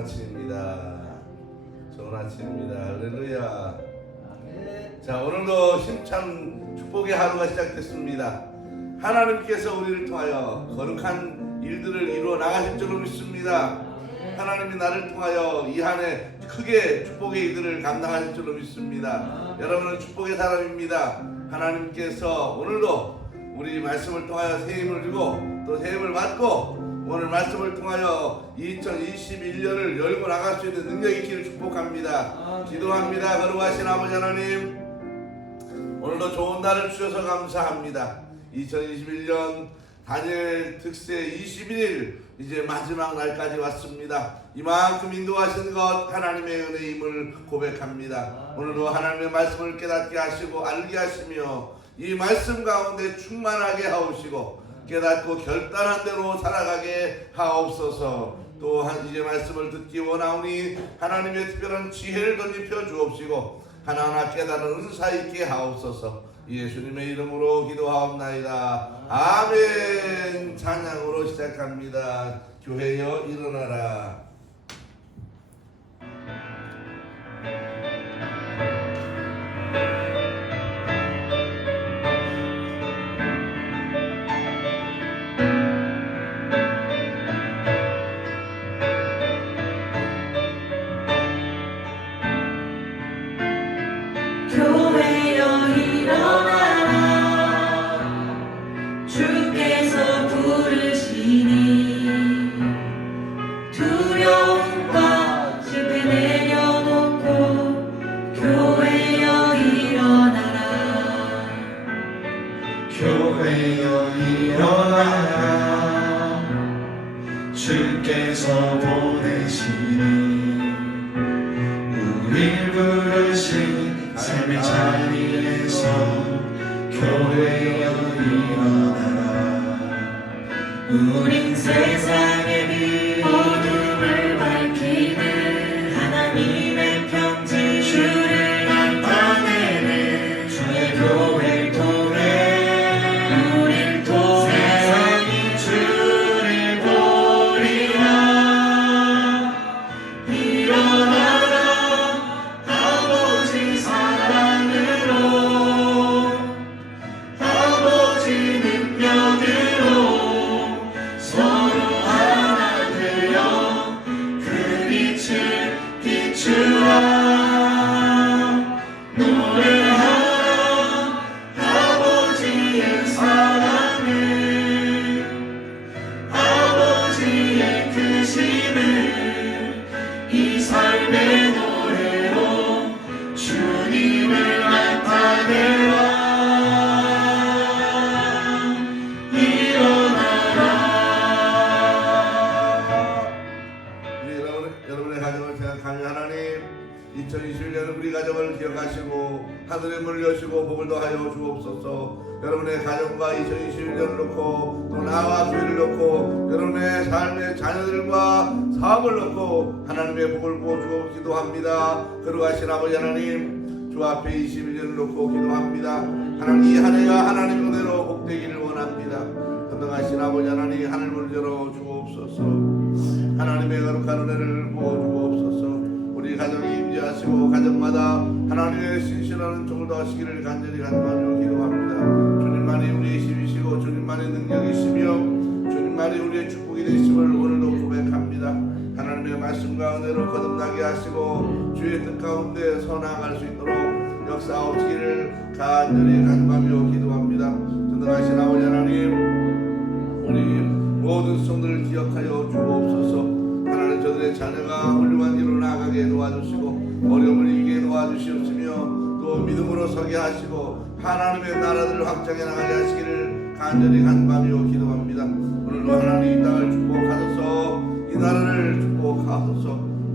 아침입니다. 좋은 아침입니다. 할렐루야. 자, 오늘도 힘찬 축복의 하루가 시작됐습니다. 하나님께서 우리를 통하여 거룩한 일들을 이루어 나가실 줄로 믿습니다. 하나님이 나를 통하여 이 한 해 크게 축복의 일들을 감당하실 줄로 믿습니다. 여러분은 축복의 사람입니다. 하나님께서 오늘도 우리 말씀을 통하여 새 힘을 주고 또 새 힘을 받고 오늘 말씀을 통하여 2021년을 열고 나갈 수 있는 능력 있기를 축복합니다. 기도합니다. 거룩하신 아버지 하나님, 오늘도 좋은 날을 주셔서 감사합니다. 2021년 다니엘 득세 21일 이제 마지막 날까지 왔습니다. 이만큼 인도하신 것 하나님의 은혜임을 고백합니다. 오늘도 하나님의 말씀을 깨닫게 하시고 알게 하시며 이 말씀 가운데 충만하게 하옵시고 깨닫고 결단한 대로 살아가게 하옵소서. 또한 이제 말씀을 듣기 원하오니 하나님의 특별한 지혜를 덧입혀 주옵시고 하나하나 깨달은 은사 있게 하옵소서. 예수님의 이름으로 기도하옵나이다. 아멘. 찬양으로 시작합니다. 교회여 일어나라. 주께서 보내시니 우릴 부르신 삶의 자리에서 교회여 일어나라. 우린 세상의 빛 어둠을 밝히는 하나님의 편지 주를 나타내는 주의 교회를 통해 우릴 통해 세상이 주를 보리라. 일어나라 아버지 사랑으로 아버지 능력으로 서로 하나 되어 그 빛을 비추라. 노래하라 아버지의 사랑을 아버지의 크심을 이 삶의 노래로 주님을 나타내라. 여러분의 가정을 생각하며 하나님 2021년은 우리 가정을 기억하시고 하늘의 문을 여시고 복을 더하여 주옵소서. 여러분의 가정과 2021년을 놓고 또 나와 교회를 놓고 여러분의 삶의 자녀들과 사업을 놓고 하나님의 복을 부어주고 기도합니다. 거룩하신 아버지 하나님, 주 앞에 21년을 놓고 기도합니다. 하나님 이 한 해가 하나님 은혜로 복되기를 원합니다. 건강하신 아버지 하나님, 하늘문을 열어 주옵소서. 하나님의 거룩한 은혜를 부어주옵소서. 우리 가정에 임재하시고 가정마다 하나님의 신실한 종을 더하시기를 간절히 간구하며 기도합니다. 주님만이 우리의 힘이시고 주님만의 능력이시며 주님만이 우리의 축복이 되심을 오늘도 고백합니다. 하나님의 말씀과 은혜로 거듭나게 하시고 주의 뜻 가운데 서나아갈 수 있도록 역사하시기를 간절히 간구하며 기도합니다. 전능하신 아버지 하나님, 우리 모든 성도를 기억하여 주옵소서. 하나님 저들의 자녀가 훌륭한 길로 나아가게 도와주시고 어려움을 이기게 도와주시옵시며 또 믿음으로 서게 하시고 하나님의 나라를 확장해 나가게 하시기를 간절히 간구하며 기도합니다. 오늘도 하나님 이 땅을 축복하소서. 이 나라를 축복하소서.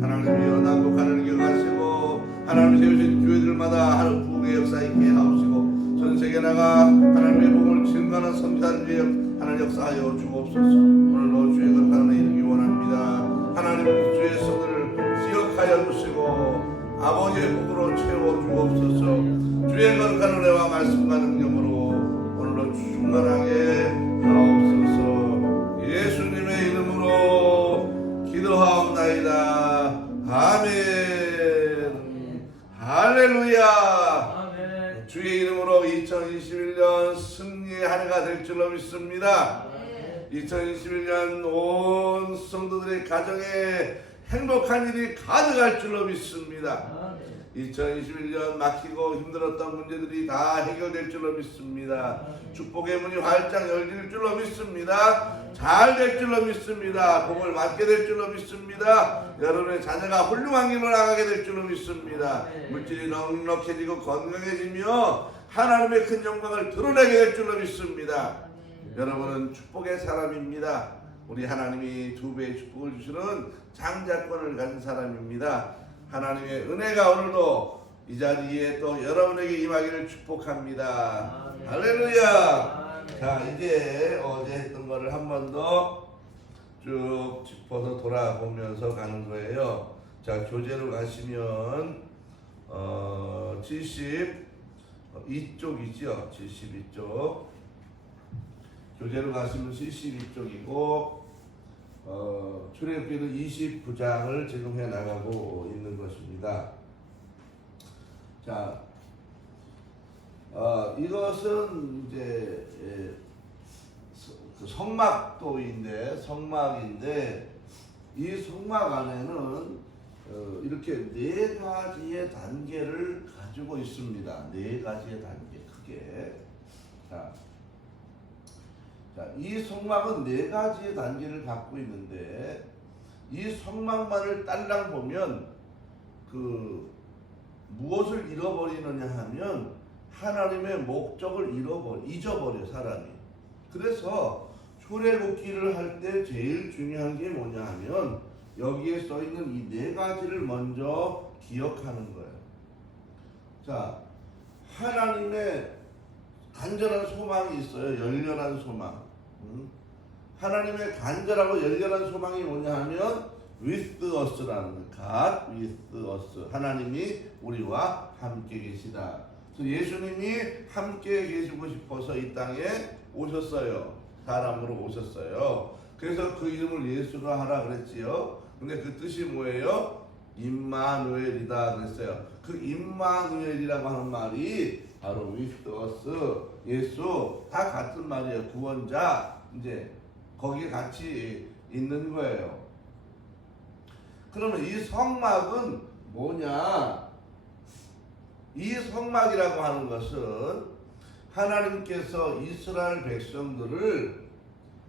하나님이여 남북한을 기억하시고 하나님 세우신 교회들마다 하루 부흥의 역사 있게 하옵시고 전 세계 나가 하나님의 복음을 증거하는 선지자를 위해 하나님 역사하여 주옵소서. 오늘도 주의 거룩한 은혜 이루기 원합니다. 하나님 주의 손을 기억하여 주시고 아버지의 복으로 채워 주옵소서. 주의 거룩한 은혜와 말씀과 능력으로 오늘도 충만하게 하옵소서. 예수님의 이름으로 기도하옵나이다. 아멘. 할렐루야. 아멘. 주의 이름으로 2021년 승리의 한 해가 될 줄로 믿습니다. 2021년 온 성도들의 가정에 행복한 일이 가득할 줄로 믿습니다. 2021년 막히고 힘들었던 문제들이 다 해결될 줄로 믿습니다. 축복의 문이 활짝 열릴 줄로 믿습니다. 잘 될 줄로 믿습니다. 복을 받게 될 줄로 믿습니다. 여러분의 자녀가 훌륭한 길로 나가게 될 줄로 믿습니다. 물질이 넉넉해지고 건강해지며 하나님의 큰 영광을 드러내게 될 줄로 믿습니다. 여러분은 축복의 사람입니다. 우리 하나님이 2배의 축복을 주시는 장자권을 가진 사람입니다. 하나님의 은혜가 오늘도 이 자리에 또 여러분에게 임하기를 축복합니다. 아멘. 할렐루야. 아멘. 자, 이제 어제 했던 거를 한 번 더 쭉 짚어서 돌아보면서 가는 거예요. 자, 교재로 가시면 72쪽이죠. 72쪽. 교재로 가시면 72쪽이고 출애굽기는 29장을 지금 해 나가고 있는 것입니다. 자, 이것은 이제 성막인데 이 성막 안에는 이렇게 4가지의 단계를 가지고 있습니다. 4가지의 단계 크게. 자, 이 성막은 4가지의 단계를 갖고 있는데 이 성막만을 딸랑 보면 무엇을 잃어버리느냐 하면 하나님의 목적을 잊어버려 사람이. 그래서 출애굽기를 할 때 제일 중요한 게 뭐냐 하면 여기에 써 있는 이 4가지를 먼저 기억하는 거예요. 자, 하나님의 간절한 소망이 있어요. 열렬한 소망. 하나님의 간절하고 열렬한 소망이 뭐냐 하면 with us라는 God with us. 하나님이 우리와 함께 계시다. 그래서 예수님이 함께 계시고 싶어서 이 땅에 오셨어요. 사람으로 오셨어요. 그래서 그 이름을 예수라 하라 그랬지요. 근데 그 뜻이 뭐예요? 임마누엘이다 그랬어요. 그 임마누엘이라고 하는 말이 바로 with us, 예수 다 같은 말이에요. 구원자. 이제 거기에 같이 있는 거예요. 그러면 이 성막은 뭐냐? 이 성막이라고 하는 것은 하나님께서 이스라엘 백성들을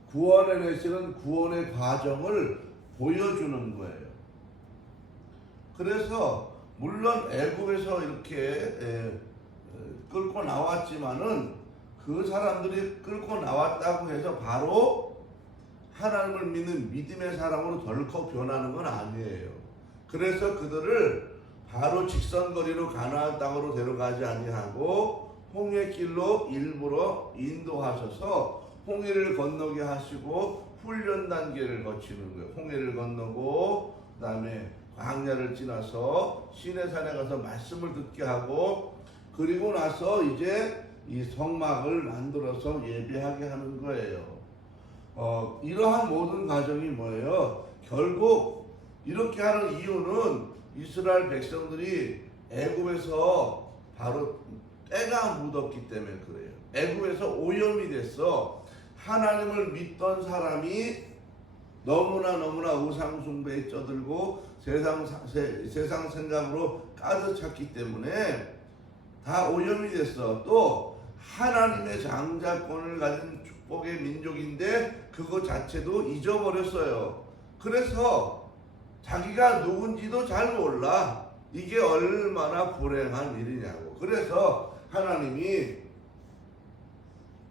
구원해내시는 구원의 과정을 보여주는 거예요. 그래서 물론 애굽에서 이렇게 끌고 나왔지만은 그 사람들이 끌고 나왔다고 해서 바로 하나님을 믿는 믿음의 사람으로 덜컥 변하는 건 아니에요. 그래서 그들을 바로 직선거리로 가나안 땅으로 데려가지 아니하고 홍해길로 일부러 인도하셔서 홍해를 건너게 하시고 훈련 단계를 거치는 거예요. 홍해를 건너고 그다음에 광야를 지나서 시내산에 가서 말씀을 듣게 하고 그리고 나서 이제 이 성막을 만들어서 예배하게 하는 거예요. 이러한 모든 과정이 뭐예요? 결국 이렇게 하는 이유는 이스라엘 백성들이 애굽에서 바로 때가 묻었기 때문에 그래요. 애굽에서 오염이 됐어. 하나님을 믿던 사람이 너무나 우상 숭배에 쩌들고 세상 생각으로 가득 찼기 때문에 다 오염이 됐어. 또 하나님의 장자권을 가진 축복의 민족인데 그거 자체도 잊어버렸어요. 그래서 자기가 누군지도 잘 몰라. 이게 얼마나 불행한 일이냐고. 그래서 하나님이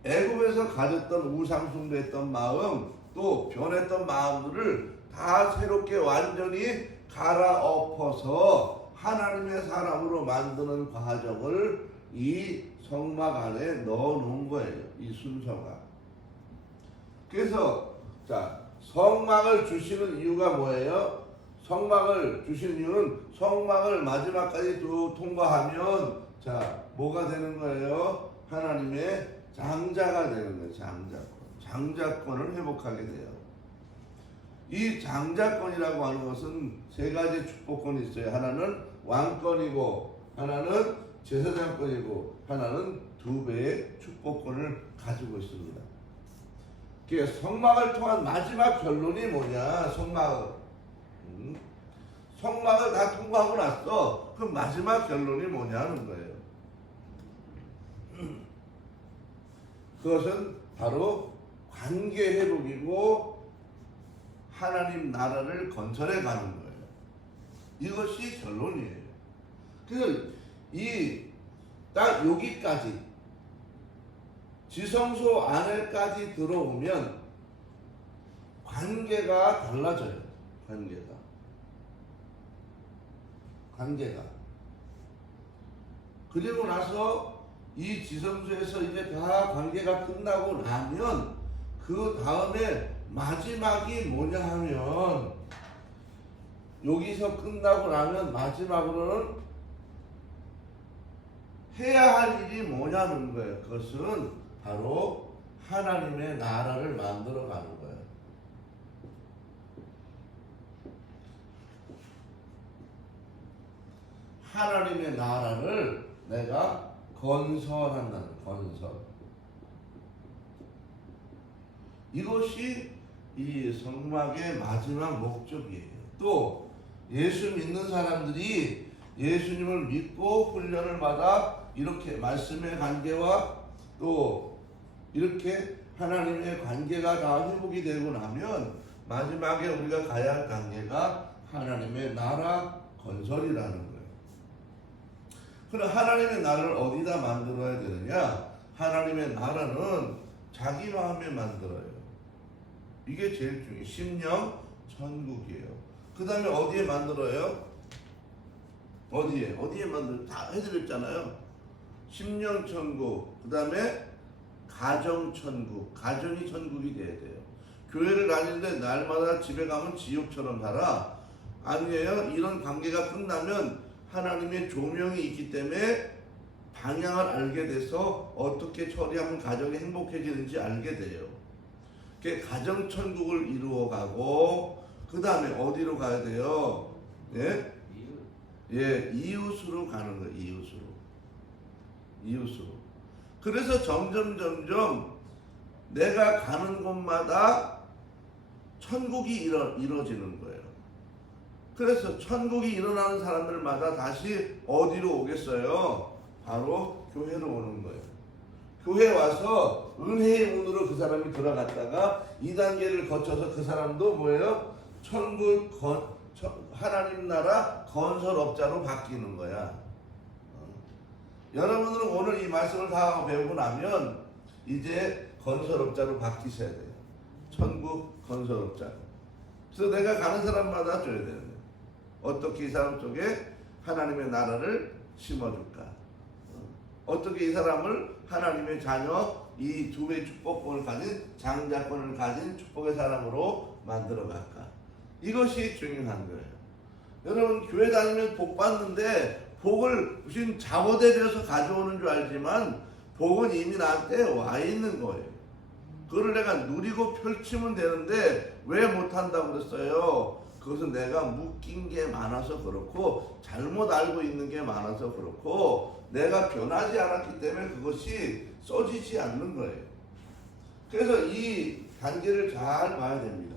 애굽에서 가졌던 우상 숭배했던 마음 또 변했던 마음들을 다 새롭게 완전히 갈아엎어서 하나님의 사람으로 만드는 과정을 이 성막 안에 넣어 놓은 거예요. 이 순서가. 그래서 자, 성막을 주시는 이유가 뭐예요? 성막을 주시는 이유는 성막을 마지막까지 통과하면 자, 뭐가 되는 거예요? 하나님의 장자가 되는 거예요. 장자권을 회복하게 돼요. 이 장자권이라고 하는 것은 세 가지 축복권이 있어요. 하나는 왕권이고, 하나는 제사장권이고, 하나는 두 배의 축복권을 가지고 있습니다. 성막을 통한 마지막 결론이 뭐냐? 성막을 다 통과하고 났어. 그럼 마지막 결론이 뭐냐는 거예요. 그것은 바로 관계 회복이고 하나님 나라를 건설해 가는 거예요. 이것이 결론이에요. 그래서 딱 여기까지 지성소 안에까지 들어오면 관계가 달라져요. 관계가. 그리고 나서 이 지성소에서 이제 다 관계가 끝나고 나면 그 다음에 마지막이 뭐냐 하면 여기서 끝나고 나면 마지막으로는 해야 할 일이 뭐냐는 거예요. 그것은 바로 하나님의 나라를 만들어 가는 거예요. 하나님의 나라를 내가 건설한다는 건설. 이것이 이 성막의 마지막 목적이에요. 또 예수 믿는 사람들이 예수님을 믿고 훈련을 받아 이렇게 말씀의 관계와 또 이렇게 하나님의 관계가 다 회복이 되고 나면 마지막에 우리가 가야 할 단계가 하나님의 나라 건설이라는 거예요. 그럼 하나님의 나라를 어디다 만들어야 되느냐? 하나님의 나라는 자기 마음에 만들어요. 이게 제일 중요해요. 심령 천국이에요. 그 다음에 어디에 만들어요? 어디에 만들어요? 다 해드렸잖아요. 심령 천국, 그 다음에 가정 천국, 가정이 천국이 돼야 돼요. 교회를 다니는데 날마다 집에 가면 지옥처럼 살아? 아니에요. 이런 관계가 끝나면 하나님의 조명이 있기 때문에 방향을 알게 돼서 어떻게 처리하면 가정이 행복해지는지 알게 돼요. 가정 천국을 이루어가고 그 다음에 어디로 가야 돼요? 이웃으로 가는 거예요. 이웃으로. 그래서 점점 내가 가는 곳마다 천국이 이루어지는 거예요. 그래서 천국이 일어나는 사람들마다 다시 어디로 오겠어요? 바로 교회로 오는 거예요. 교회 와서 은혜의 문으로 그 사람이 들어갔다가 2단계를 거쳐서 그 사람도 뭐예요? 하나님 나라 건설업자로 바뀌는 거야. 여러분들은 오늘 이 말씀을 다 배우고 나면 이제 건설업자로 바뀌셔야 돼요. 천국 건설업자. 그래서 내가 가는 사람마다 줘야 되는 거예요. 어떻게 이 사람 속에 하나님의 나라를 심어줄까? 어떻게 이 사람을 하나님의 자녀, 이 두 배의 축복권을 가진 장자권을 가진 축복의 사람으로 만들어갈까? 이것이 중요한 거예요. 여러분 교회 다니면 복 받는데 복을 무슨 자고대비에서 가져오는 줄 알지만 복은 이미 나한테 와 있는 거예요. 그걸 내가 누리고 펼치면 되는데 왜 못한다고 그랬어요? 그것은 내가 묶인 게 많아서 그렇고 잘못 알고 있는 게 많아서 그렇고 내가 변하지 않았기 때문에 그것이 써지지 않는 거예요. 그래서 이 단계를 잘 봐야 됩니다.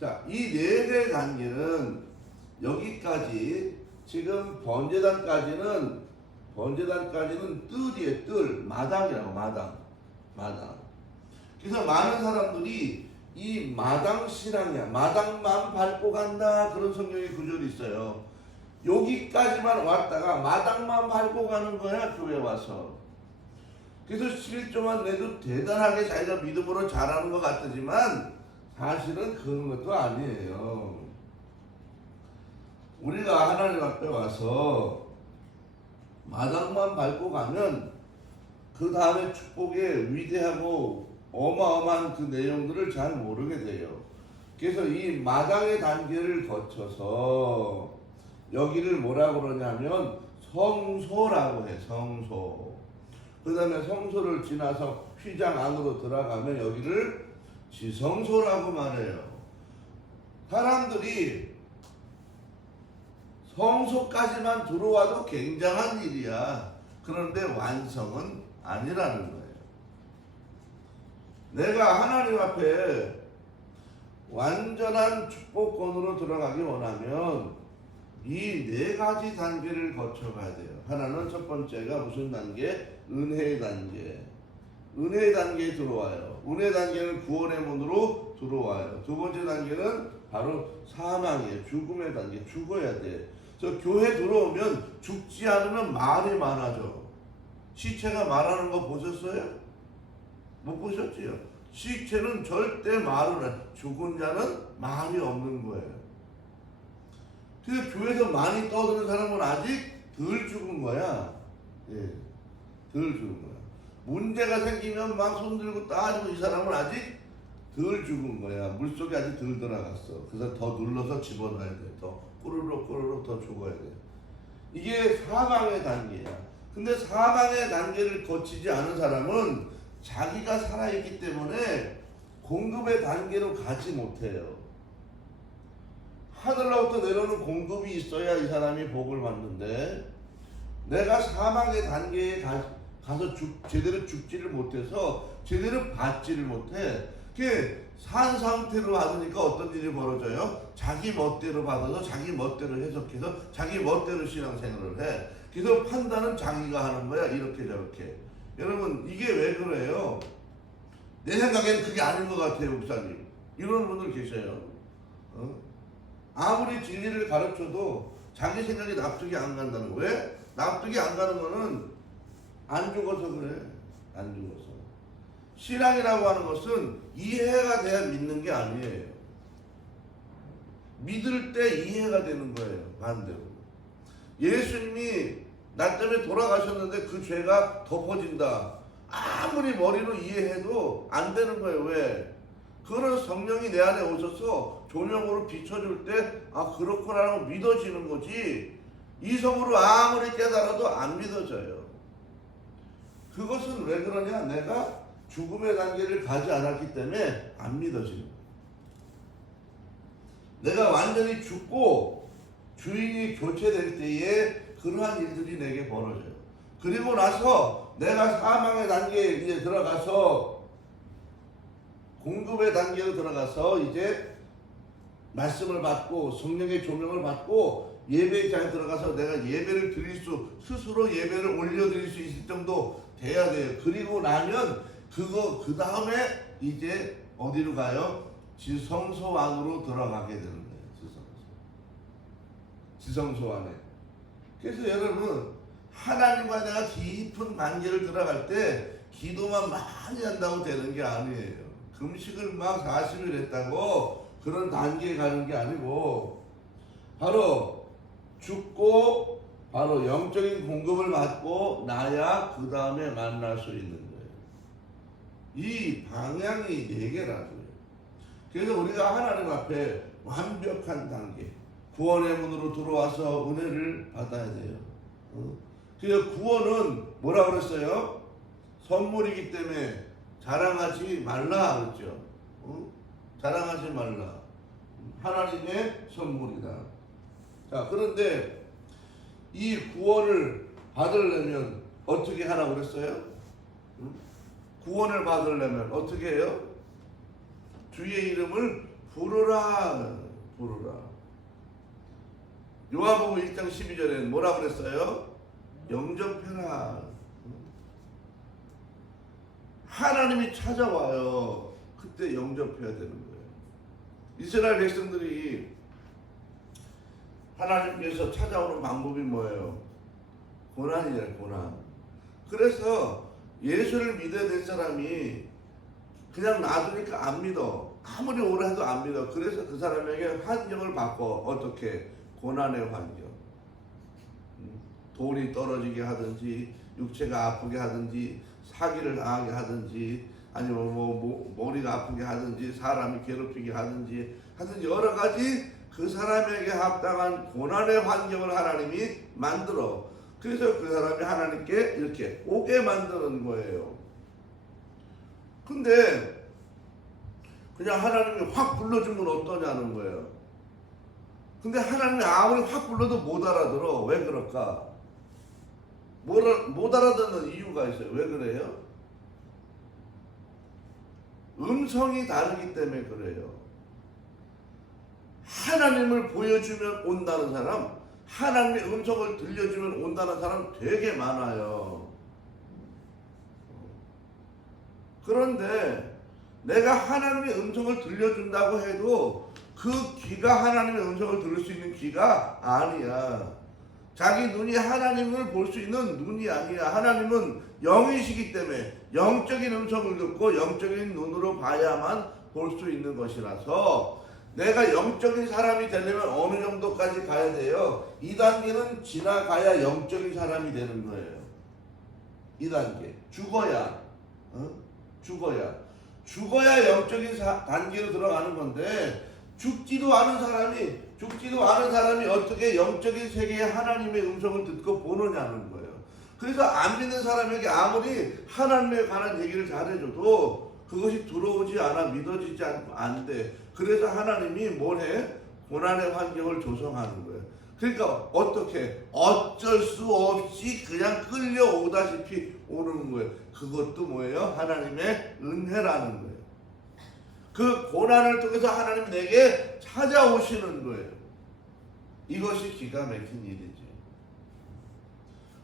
자, 이 네 개의 단계는 여기까지 지금 번제단까지는 뜰이에요. 뜰. 마당이라고 마당. 그래서 많은 사람들이 이 마당 신앙이야. 마당만 밟고 간다. 그런 성경의 구절이 있어요. 여기까지만 왔다가 마당만 밟고 가는 거야. 교회 와서. 그래서 11조만 내도 대단하게 자기가 믿음으로 잘하는 것 같지만 사실은 그런 것도 아니에요. 우리가 하나님 앞에 와서 마당만 밟고 가면 그 다음에 축복의 위대하고 어마어마한 그 내용들을 잘 모르게 돼요. 그래서 이 마당의 단계를 거쳐서 여기를 뭐라고 그러냐면 성소라고 해. 성소. 그 다음에 성소를 지나서 휘장 안으로 들어가면 여기를 지성소라고 말해요. 사람들이 성소까지만 들어와도 굉장한 일이야. 그런데 완성은 아니라는 거예요. 내가 하나님 앞에 완전한 축복권으로 들어가기 원하면 이 네 가지 단계를 거쳐가야 돼요. 하나는 첫 번째가 무슨 단계? 은혜의 단계. 은혜의 단계에 들어와요. 은혜 단계는 구원의 문으로 들어와요. 두 번째 단계는 바로 사망이에요. 죽음의 단계. 죽어야 돼. 저 교회 들어오면 죽지 않으면 말이 많아져. 시체가 말하는 거 보셨어요? 못 보셨지요? 시체는 절대 말을 안 해. 죽은 자는 말이 없는 거예요. 그래서 교회에서 많이 떠드는 사람은 아직 덜 죽은 거야. 예, 덜 죽은 거야. 문제가 생기면 막 손들고 따지고 이 사람은 아직 덜 죽은 거야. 물속에 아직 덜 들어갔어. 그래서 더 눌러서 집어넣어야 돼. 더 꼬르륵 더 죽어야 돼. 이게 사망의 단계야. 근데 사망의 단계를 거치지 않은 사람은 자기가 살아있기 때문에 공급의 단계로 가지 못해요. 하늘로부터 내려오는 공급이 있어야 이 사람이 복을 받는데 내가 사망의 단계에 가서 제대로 죽지를 못해서 제대로 받지를 못해. 그게 산 상태로 받으니까 어떤 일이 벌어져요? 자기 멋대로 받아서 자기 멋대로 해석해서 자기 멋대로 신앙생활을 해. 그래서 판단은 자기가 하는 거야. 이렇게 저렇게. 여러분 이게 왜 그래요? 내 생각에는 그게 아닌 것 같아요, 목사님. 이런 분들 계셔요. 아무리 진리를 가르쳐도 자기 생각이 납득이 안 간다는 거예요. 왜? 납득이 안 가는 거는 안 죽어서 그래. 안 죽어서. 신앙이라고 하는 것은 이해가 돼야 믿는 게 아니에요. 믿을 때 이해가 되는 거예요. 반대로. 예수님이 나 때문에 돌아가셨는데 그 죄가 덮어진다. 아무리 머리로 이해해도 안 되는 거예요. 왜? 그런 성령이 내 안에 오셔서 조명으로 비춰줄 때 아 그렇구나라고 믿어지는 거지. 이성으로 아무리 깨달아도 안 믿어져요. 그것은 왜 그러냐? 내가 죽음의 단계를 가지 않았기 때문에 안 믿어지는 거예요. 내가 완전히 죽고 주인이 교체될 때에 그러한 일들이 내게 벌어져요. 그리고 나서 내가 사망의 단계에 이제 들어가서 공급의 단계로 들어가서 이제 말씀을 받고 성령의 조명을 받고 예배장에 들어가서 내가 예배를 드릴 스스로 예배를 올려드릴 수 있을 정도 돼야 돼요. 그리고 나면 그 다음에 이제 어디로 가요? 지성소 안으로 들어가게 되는 거예요. 지성소 안에. 그래서 여러분 하나님과 내가 깊은 관계를 들어갈 때 기도만 많이 한다고 되는 게 아니에요. 금식을 막 40일 했다고 그런 단계에 가는 게 아니고 바로 죽고 바로 영적인 공급을 받고 나야 그 다음에 만날 수 있는 거예요. 이 방향이 4개라고요. 그래서 우리가 하나님 앞에 완벽한 단계 구원의 문으로 들어와서 은혜를 받아야 돼요. 그래서 구원은 뭐라 그랬어요? 선물이기 때문에 자랑하지 말라 그랬죠. 자랑하지 말라. 하나님의 선물이다. 자, 그런데 이 구원을 받으려면 어떻게 하라고 그랬어요? 구원을 받으려면 어떻게 해요? 주의 이름을 부르라. 요한복음 1장 12절에는 뭐라 그랬어요? 영접해라. 하나님이 찾아와요. 그때 영접해야 되는 거예요. 이스라엘 백성들이 하나님께서 찾아오는 방법이 뭐예요? 고난이에요, 고난. 그래서 예수를 믿어야 될 사람이 그냥 놔두니까 안 믿어. 아무리 오래 해도 안 믿어. 그래서 그 사람에게 환경을 바꿔. 어떻게? 고난의 환경. 돌이 떨어지게 하든지 육체가 아프게 하든지 사기를 당하게 하든지 아니면 머리가 아프게 하든지 사람이 괴롭히게 하든지 여러 가지 그 사람에게 합당한 고난의 환경을 하나님이 만들어. 그래서 그 사람이 하나님께 이렇게 오게 만드는 거예요. 근데 그냥 하나님이 확 불러주면 어떠냐는 거예요. 근데 하나님이 아무리 확 불러도 못 알아들어. 왜 그럴까? 못 알아듣는 이유가 있어요. 왜 그래요? 음성이 다르기 때문에 그래요. 하나님을 보여주면 온다는 사람, 하나님의 음성을 들려주면 온다는 사람 되게 많아요. 그런데 내가 하나님의 음성을 들려준다고 해도 그 귀가 하나님의 음성을 들을 수 있는 귀가 아니야. 자기 눈이 하나님을 볼 수 있는 눈이 아니야. 하나님은 영이시기 때문에 영적인 음성을 듣고 영적인 눈으로 봐야만 볼 수 있는 것이라서 내가 영적인 사람이 되려면 어느 정도까지 가야 돼요? 2단계는 지나가야 영적인 사람이 되는 거예요. 2단계. 죽어야. 죽어야 영적인 단계로 들어가는 건데 죽지도 않은 사람이 어떻게 영적인 세계의 하나님의 음성을 듣고 보느냐는 거예요. 그래서 안 믿는 사람에게 아무리 하나님에 관한 얘기를 잘해줘도 그것이 들어오지 않아, 믿어지지 않고 안 돼. 그래서 하나님이 뭘 해? 고난의 환경을 조성하는 거예요. 그러니까 어떻게? 어쩔 수 없이 그냥 끌려오다시피 오는 거예요. 그것도 뭐예요? 하나님의 은혜라는 거예요. 그 고난을 통해서 하나님 내게 찾아오시는 거예요. 이것이 기가 막힌 일이지.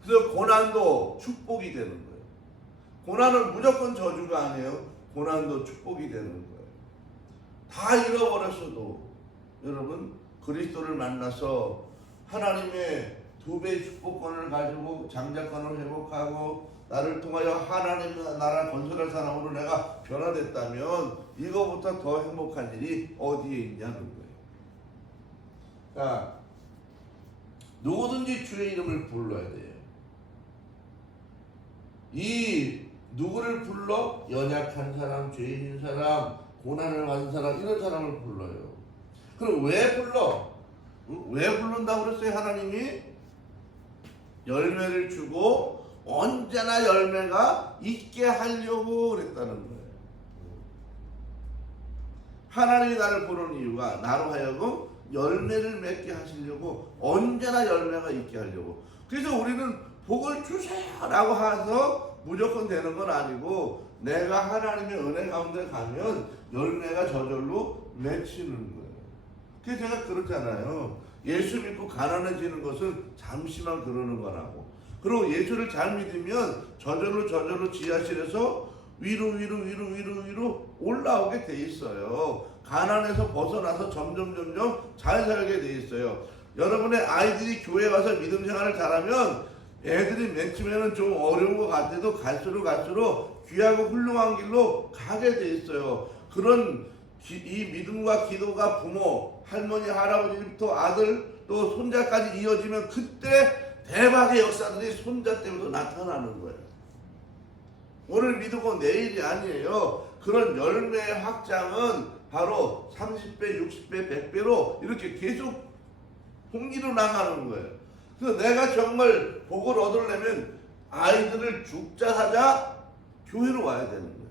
그래서 고난도 축복이 되는 거예요. 고난은 무조건 저주가 아니에요. 고난도 축복이 되는 거예요. 다 잃어버렸어도 여러분 그리스도를 만나서 하나님의 2배의 축복권을 가지고 장자권을 회복하고 나를 통하여 하나님 나라 건설할 사람으로 내가 변화됐다면 이거보다 더 행복한 일이 어디에 있냐는 거예요. 자, 누구든지 주의 이름을 불러야 돼요. 이 누구를 불러? 연약한 사람, 죄인인 사람, 고난을 받은 사람, 이런 사람을 불러요. 그럼 왜 불러? 왜 부른다고 그랬어요? 하나님이 열매를 주고 언제나 열매가 있게 하려고 그랬다는 거예요. 하나님이 나를 부르는 이유가 나로 하여금 열매를 맺게 하시려고, 언제나 열매가 있게 하려고. 그래서 우리는 복을 주세요라고 해서 무조건 되는 건 아니고 내가 하나님의 은혜 가운데 가면 열매가 저절로 맺히는 거예요. 그래서 제가 그렇잖아요. 예수 믿고 가난해지는 것은 잠시만 그러는 거라고. 그리고 예수를 잘 믿으면 저절로 지하실에서 위로 올라오게 돼 있어요. 가난에서 벗어나서 점점 잘 살게 돼 있어요. 여러분의 아이들이 교회 와서 믿음 생활을 잘하면 애들이 맨 처음에는 좀 어려운 것 같아도 갈수록 귀하고 훌륭한 길로 가게 돼 있어요. 그런 이 믿음과 기도가 부모, 할머니, 할아버지부터 아들 또 손자까지 이어지면 그때 대박의 역사들이 손자 때문에 나타나는 거예요. 오늘 믿고 내일이 아니에요. 그런 열매의 확장은 바로 30배, 60배, 100배로 이렇게 계속 홍기로 나가는 거예요. 그래서 내가 정말 복을 얻으려면 아이들을 죽자 사자 교회로 와야 되는 거예요.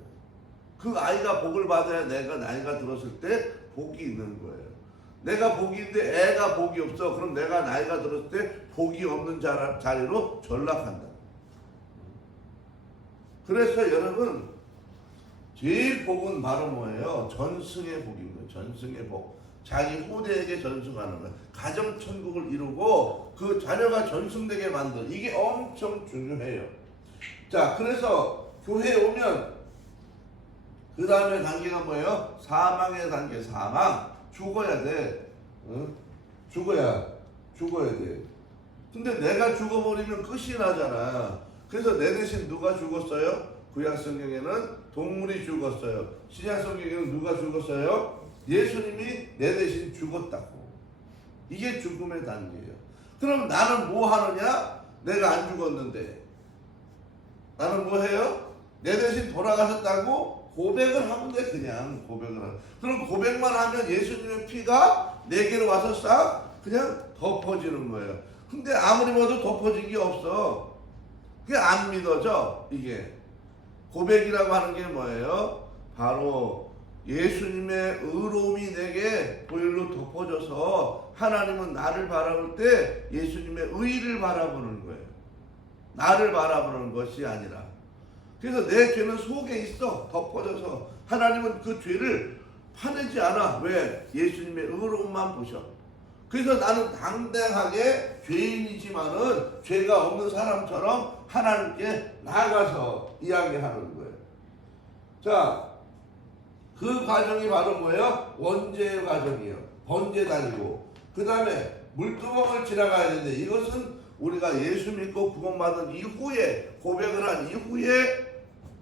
그 아이가 복을 받아야 내가 나이가 들었을 때 복이 있는 거예요. 내가 복이 있는데 애가 복이 없어. 그럼 내가 나이가 들었을 때 복이 없는 자리로 전락한다. 그래서 여러분 제일 복은 바로 뭐예요? 전승의 복인 거예요. 전승의 복. 자기 후대에게 전승하는 거예요. 가정천국을 이루고 그 자녀가 전승되게 만든, 이게 엄청 중요해요. 자, 그래서 교회에 오면 그 다음에 단계가 뭐예요? 사망의 단계. 사망. 죽어야 돼. 응? 죽어야 돼. 근데 내가 죽어버리면 끝이 나잖아. 그래서 내 대신 누가 죽었어요? 구약 성경에는 동물이 죽었어요. 신약 성경에는 누가 죽었어요? 예수님이 내 대신 죽었다고. 이게 죽음의 단계예요. 그럼 나는 뭐 하느냐? 내가 안 죽었는데 나는 뭐 해요? 내 대신 돌아가셨다고 고백을 하면 돼. 그냥 고백을 하면. 그럼 고백만 하면 예수님의 피가 내게로 와서 싹 그냥 덮어지는 거예요. 근데 아무리 봐도 덮어진 게 없어. 그게 안 믿어져. 이게 고백이라고 하는 게 뭐예요? 바로 예수님의 의로움이 내게 보혈로 덮어져서 하나님은 나를 바라볼 때 예수님의 의를 바라보는 거예요. 나를 바라보는 것이 아니라. 그래서 내 죄는 속에 있어 덮어져서 하나님은 그 죄를 파내지 않아. 왜? 예수님의 의로움만 보셔. 그래서 나는 당당하게 죄인이지만은 죄가 없는 사람처럼 하나님께 나아가서 이야기하는 거예요. 자, 그 과정이 바로 뭐예요? 원죄의 과정이에요. 번제 다니고 그 다음에 물두멍을 지나가야 되는데 이것은 우리가 예수 믿고 구원받은 이후에 고백을 한 이후에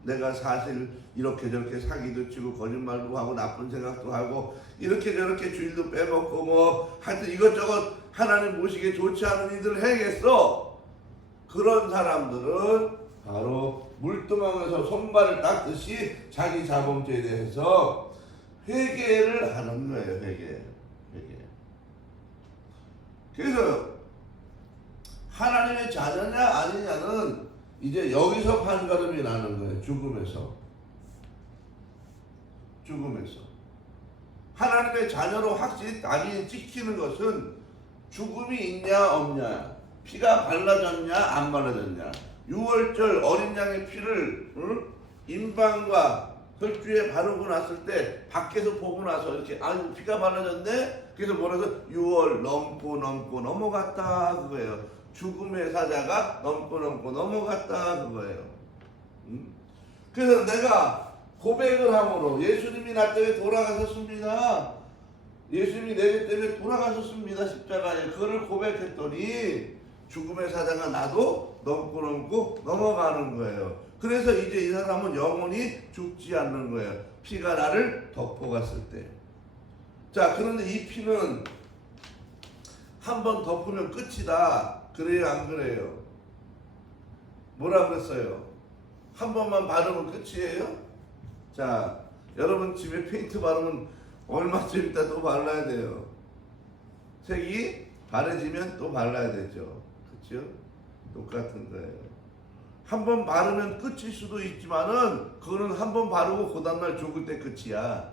내가 사실 이렇게 저렇게 사기도 치고 거짓말도 하고 나쁜 생각도 하고 이렇게 저렇게 주일도 빼먹고 뭐 하여튼 이것저것 하나님 보시기에 좋지 않은 일들을 해야겠어. 그런 사람들은 바로 물두멍에서 손발을 닦듯이 자기 자범죄에 대해서 회개를 하는 거예요. 회개. 그래서 하나님의 자녀냐 아니냐는 이제 여기서 판가름이 나는 거예요. 죽음에서. 하나님의 자녀로 확실히 낙인이 찍히는 것은 죽음이 있냐 없냐, 피가 발라졌냐 안 발라졌냐. 6월절 어린 양의 피를 임방과 혈주에 바르고 났을 때 밖에서 보고 나서 이렇게 피가 발라졌네. 그래서 뭐라서 6월 넘고 넘어갔다 그거예요. 죽음의 사자가 넘고 넘어갔다 그거예요. 그래서 내가 고백을 함으로 예수님이 나 때문에 돌아가셨습니다. 예수님이 내 때문에 돌아가셨습니다. 십자가에. 그거를 고백했더니 죽음의 사자가 나도 넘고 넘어가는 거예요. 그래서 이제 이 사람은 영원히 죽지 않는 거예요. 피가 나를 덮어갔을 때. 자, 그런데 이 피는 한 번 덮으면 끝이다. 그래요, 안 그래요? 뭐라 그랬어요? 한 번만 바르면 끝이에요? 자, 여러분 집에 페인트 바르면 얼마쯤 있다 또 발라야 돼요. 색이 바래지면 또 발라야 되죠. 그렇죠? 똑같은 거예요. 한 번 바르면 끝일 수도 있지만은 그거는 한 번 바르고 그 다음날 죽을 때 끝이야.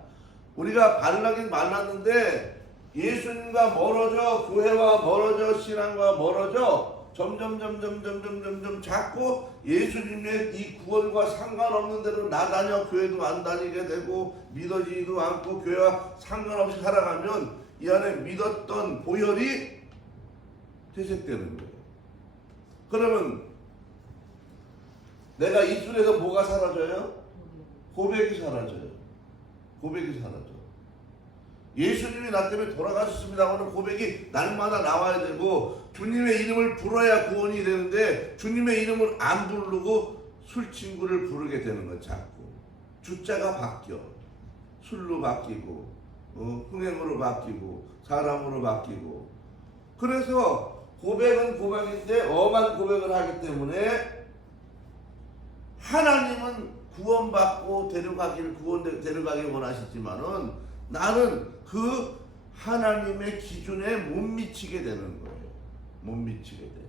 우리가 발라긴 발랐는데 예수님과 멀어져, 교회와 멀어져, 신앙과 멀어져, 점점 자꾸 예수님의 이 구원과 상관없는 대로 나다녀 교회도 안 다니게 되고 믿어지지도 않고 교회와 상관없이 살아가면 이 안에 믿었던 보혈이 퇴색되는 거예요. 그러면 내가 입술에서 뭐가 사라져요? 고백이 사라져요. 예수님이 나 때문에 돌아가셨습니다 하는 고백이 날마다 나와야 되고 주님의 이름을 불러야 구원이 되는데 주님의 이름을 안 부르고 술 친구를 부르게 되는 거 자꾸. 주자가 바뀌어. 술로 바뀌고 흥행으로 바뀌고 사람으로 바뀌고. 그래서 고백은 고백인데 엄한 고백을 하기 때문에 하나님은 구원받고 데려가길 원하시지만은 나는 그 하나님의 기준에 못 미치게 되는 거예요. 못 미치게 돼요.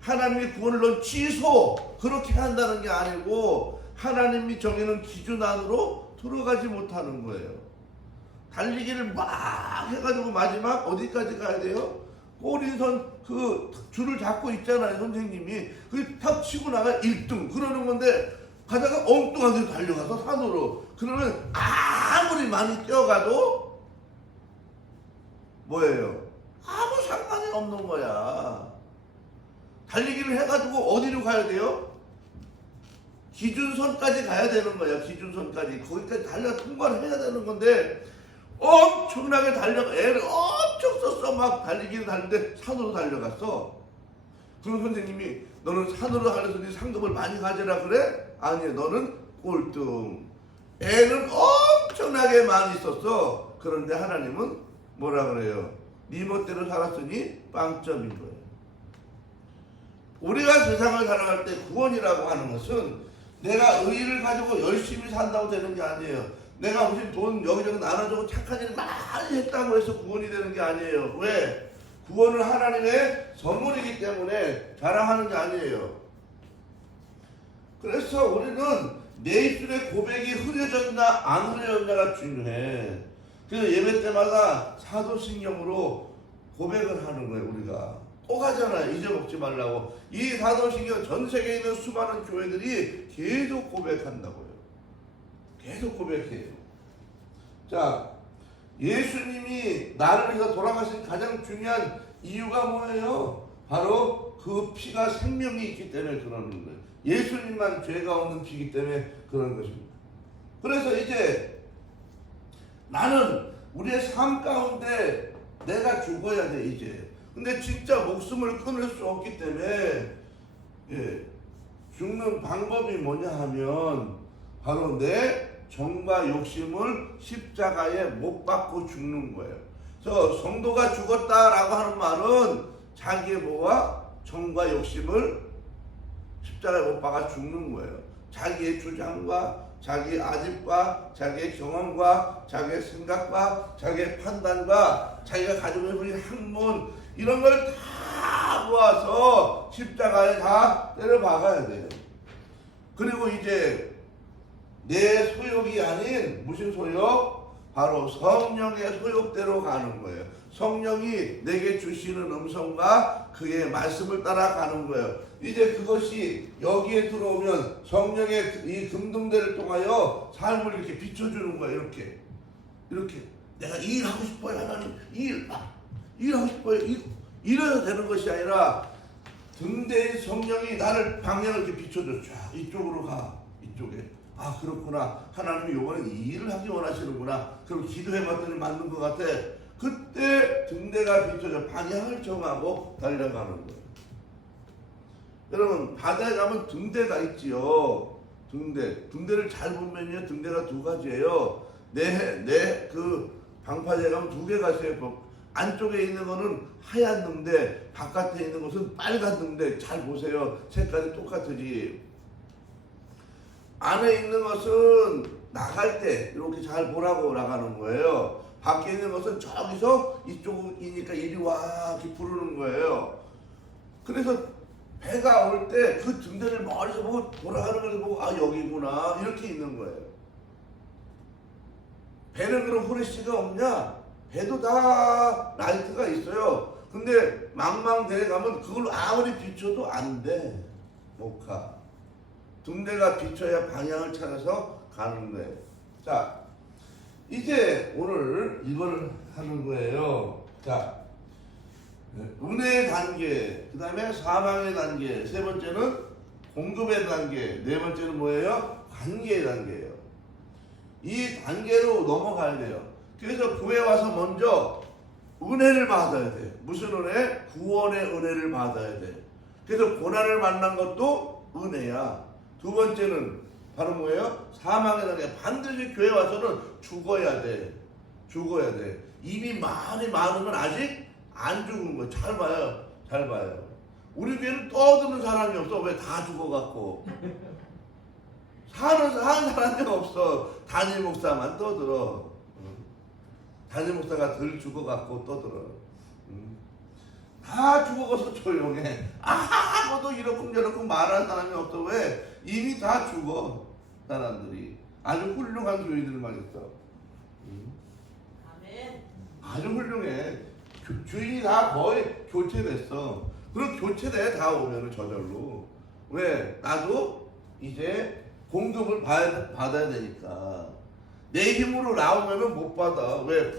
하나님이 구원을 넌 취소 그렇게 한다는 게 아니고 하나님이 정해놓은 기준 안으로 들어가지 못하는 거예요. 달리기를 막 해가지고 마지막 어디까지 가야 돼요? 꼬린선 그 줄을 잡고 있잖아요. 선생님이 그 탁 치고 나가 1등 그러는 건데 가다가 엉뚱하게 달려가서 산으로. 그러면 아무리 많이 뛰어가도 뭐예요? 아무 상관이 없는 거야. 달리기를 해가지고 어디로 가야 돼요? 기준선까지 가야 되는 거야. 기준선까지. 거기까지 달려 통과를 해야 되는 건데 엄청나게 달려가. 애를 엄청 썼어. 막 달리기를 달리는데 산으로 달려갔어. 그럼 선생님이 너는 산으로 달려서 네 상금을 많이 가져라 그래? 아니요. 너는 꼴등. 애는 엄청나게 많이 썼어. 그런데 하나님은 뭐라 그래요? 네 멋대로 살았으니 빵점인 거예요. 우리가 세상을 살아갈 때 구원이라고 하는 것은 내가 의의를 가지고 열심히 산다고 되는 게 아니에요. 내가 무슨 돈 여기저기 나눠주고 착한 일 많이 했다고 해서 구원이 되는 게 아니에요. 왜? 구원은 하나님의 선물이기 때문에 자랑하는 게 아니에요. 그래서 우리는 내 입술의 고백이 흐려졌나 안 흐려졌나가 중요해. 그래서 예배 때마다 사도신경으로 고백을 하는 거예요. 우리가 꼭 하잖아요. 잊어먹지 말라고. 이 사도신경 전 세계에 있는 수많은 교회들이 계속 고백한다고요. 계속 고백해요. 자, 예수님이 나를 위해서 돌아가신 가장 중요한 이유가 뭐예요? 바로 그 피가 생명이 있기 때문에 그러는 거예요. 예수님만 죄가 없는 피이기 때문에 그런 것입니다. 그래서 이제 나는 우리의 삶 가운데 내가 죽어야 돼 이제. 근데 진짜 목숨을 끊을 수 없기 때문에 죽는 방법이 뭐냐 하면 바로 내 정과 욕심을 십자가에 못 박고 죽는 거예요. 그래서 성도가 죽었다라고 하는 말은 자기의 뭐와 정과 욕심을 십자가에 못 박아 죽는 거예요. 자기의 주장과 자기의 아집과 자기의 경험과 자기의 생각과 자기의 판단과 자기가 가지고 있는 학문 이런 걸 다 모아서 십자가에 다 때려 박아야 돼요. 그리고 이제 내 소욕이 아닌 무슨 소욕? 바로 성령의 소욕대로 가는 거예요. 성령이 내게 주시는 음성과 그의 말씀을 따라가는 거예요. 이제 그것이 여기에 들어오면 성령의 이 금등대를 통하여 삶을 이렇게 비춰주는 거예요. 이렇게 내가 이 일하고 싶어요. 하나님 일하고 싶어요. 이래야 되는 것이 아니라 등대의 성령이 나를 방향을 이렇게 비춰줘. 쫙 이쪽으로 가. 이쪽에. 아 그렇구나. 하나님이 이번엔 이 일을 하기 원하시는구나. 그럼 기도해봤더니 맞는 것 같아. 그때 등대가 비춰져 방향을 정하고 달려가는 거예요. 여러분 바다에 가면 등대가 있지요. 등대를 잘 보면요. 등대가 두 가지예요. 내 그 방파제에 가면 두 개가 있어요. 안쪽에 있는 거는 하얀 등대, 바깥에 있는 것은 빨간 등대. 잘 보세요. 색깔이 똑같으지. 안에 있는 것은 나갈 때 이렇게 잘 보라고 나가는 거예요. 밖에 있는 것은 저기서 이쪽이니까 이리 와 이렇게 부르는 거예요. 그래서 배가 올 때 그 등대를 멀리서 보고 돌아가는 걸 보고 아 여기구나 이렇게 있는 거예요. 배는 그럼 후레쉬가 없냐? 배도 다 라이트가 있어요. 근데 망망대해 가면 그걸 아무리 비춰도 안 돼. 못 가. 등대가 비춰야 방향을 찾아서 가는 거예요. 자, 이제 오늘 이걸 하는 거예요. 자, 은혜의 단계, 그 다음에 사망의 단계, 세 번째는 공급의 단계, 네 번째는 뭐예요? 관계의 단계예요. 이 단계로 넘어가야 돼요. 그래서 교회 와서 먼저 은혜를 받아야 돼. 무슨 은혜? 구원의 은혜를 받아야 돼. 그래서 고난을 만난 것도 은혜야. 두 번째는 바로 뭐예요? 사망의 단계. 반드시 교회 와서는 죽어야 돼. 죽어야 돼. 이미 많이 많으면 아직 안 죽은 거예요. 잘 봐요. 잘 봐요. 우리 교회는 떠드는 사람이 없어. 왜 다 죽어갖고. 사는 사람이 없어. 담임 목사만 떠들어. 담임 목사가 덜 죽어갖고 떠들어. 다 죽어가서 조용해. 아무도 이렇쿵저렇쿵 말하는 사람이 없어. 왜? 이미 다 죽어. 사람들이. 아주 훌륭한 교인들만 있어. 아주 훌륭해. 주인이 다 거의 교체됐어. 그럼 교체돼 다 오면은 저절로. 왜? 나도 이제 공급을 받아야 되니까. 내 힘으로 나오면은 못 받아. 왜?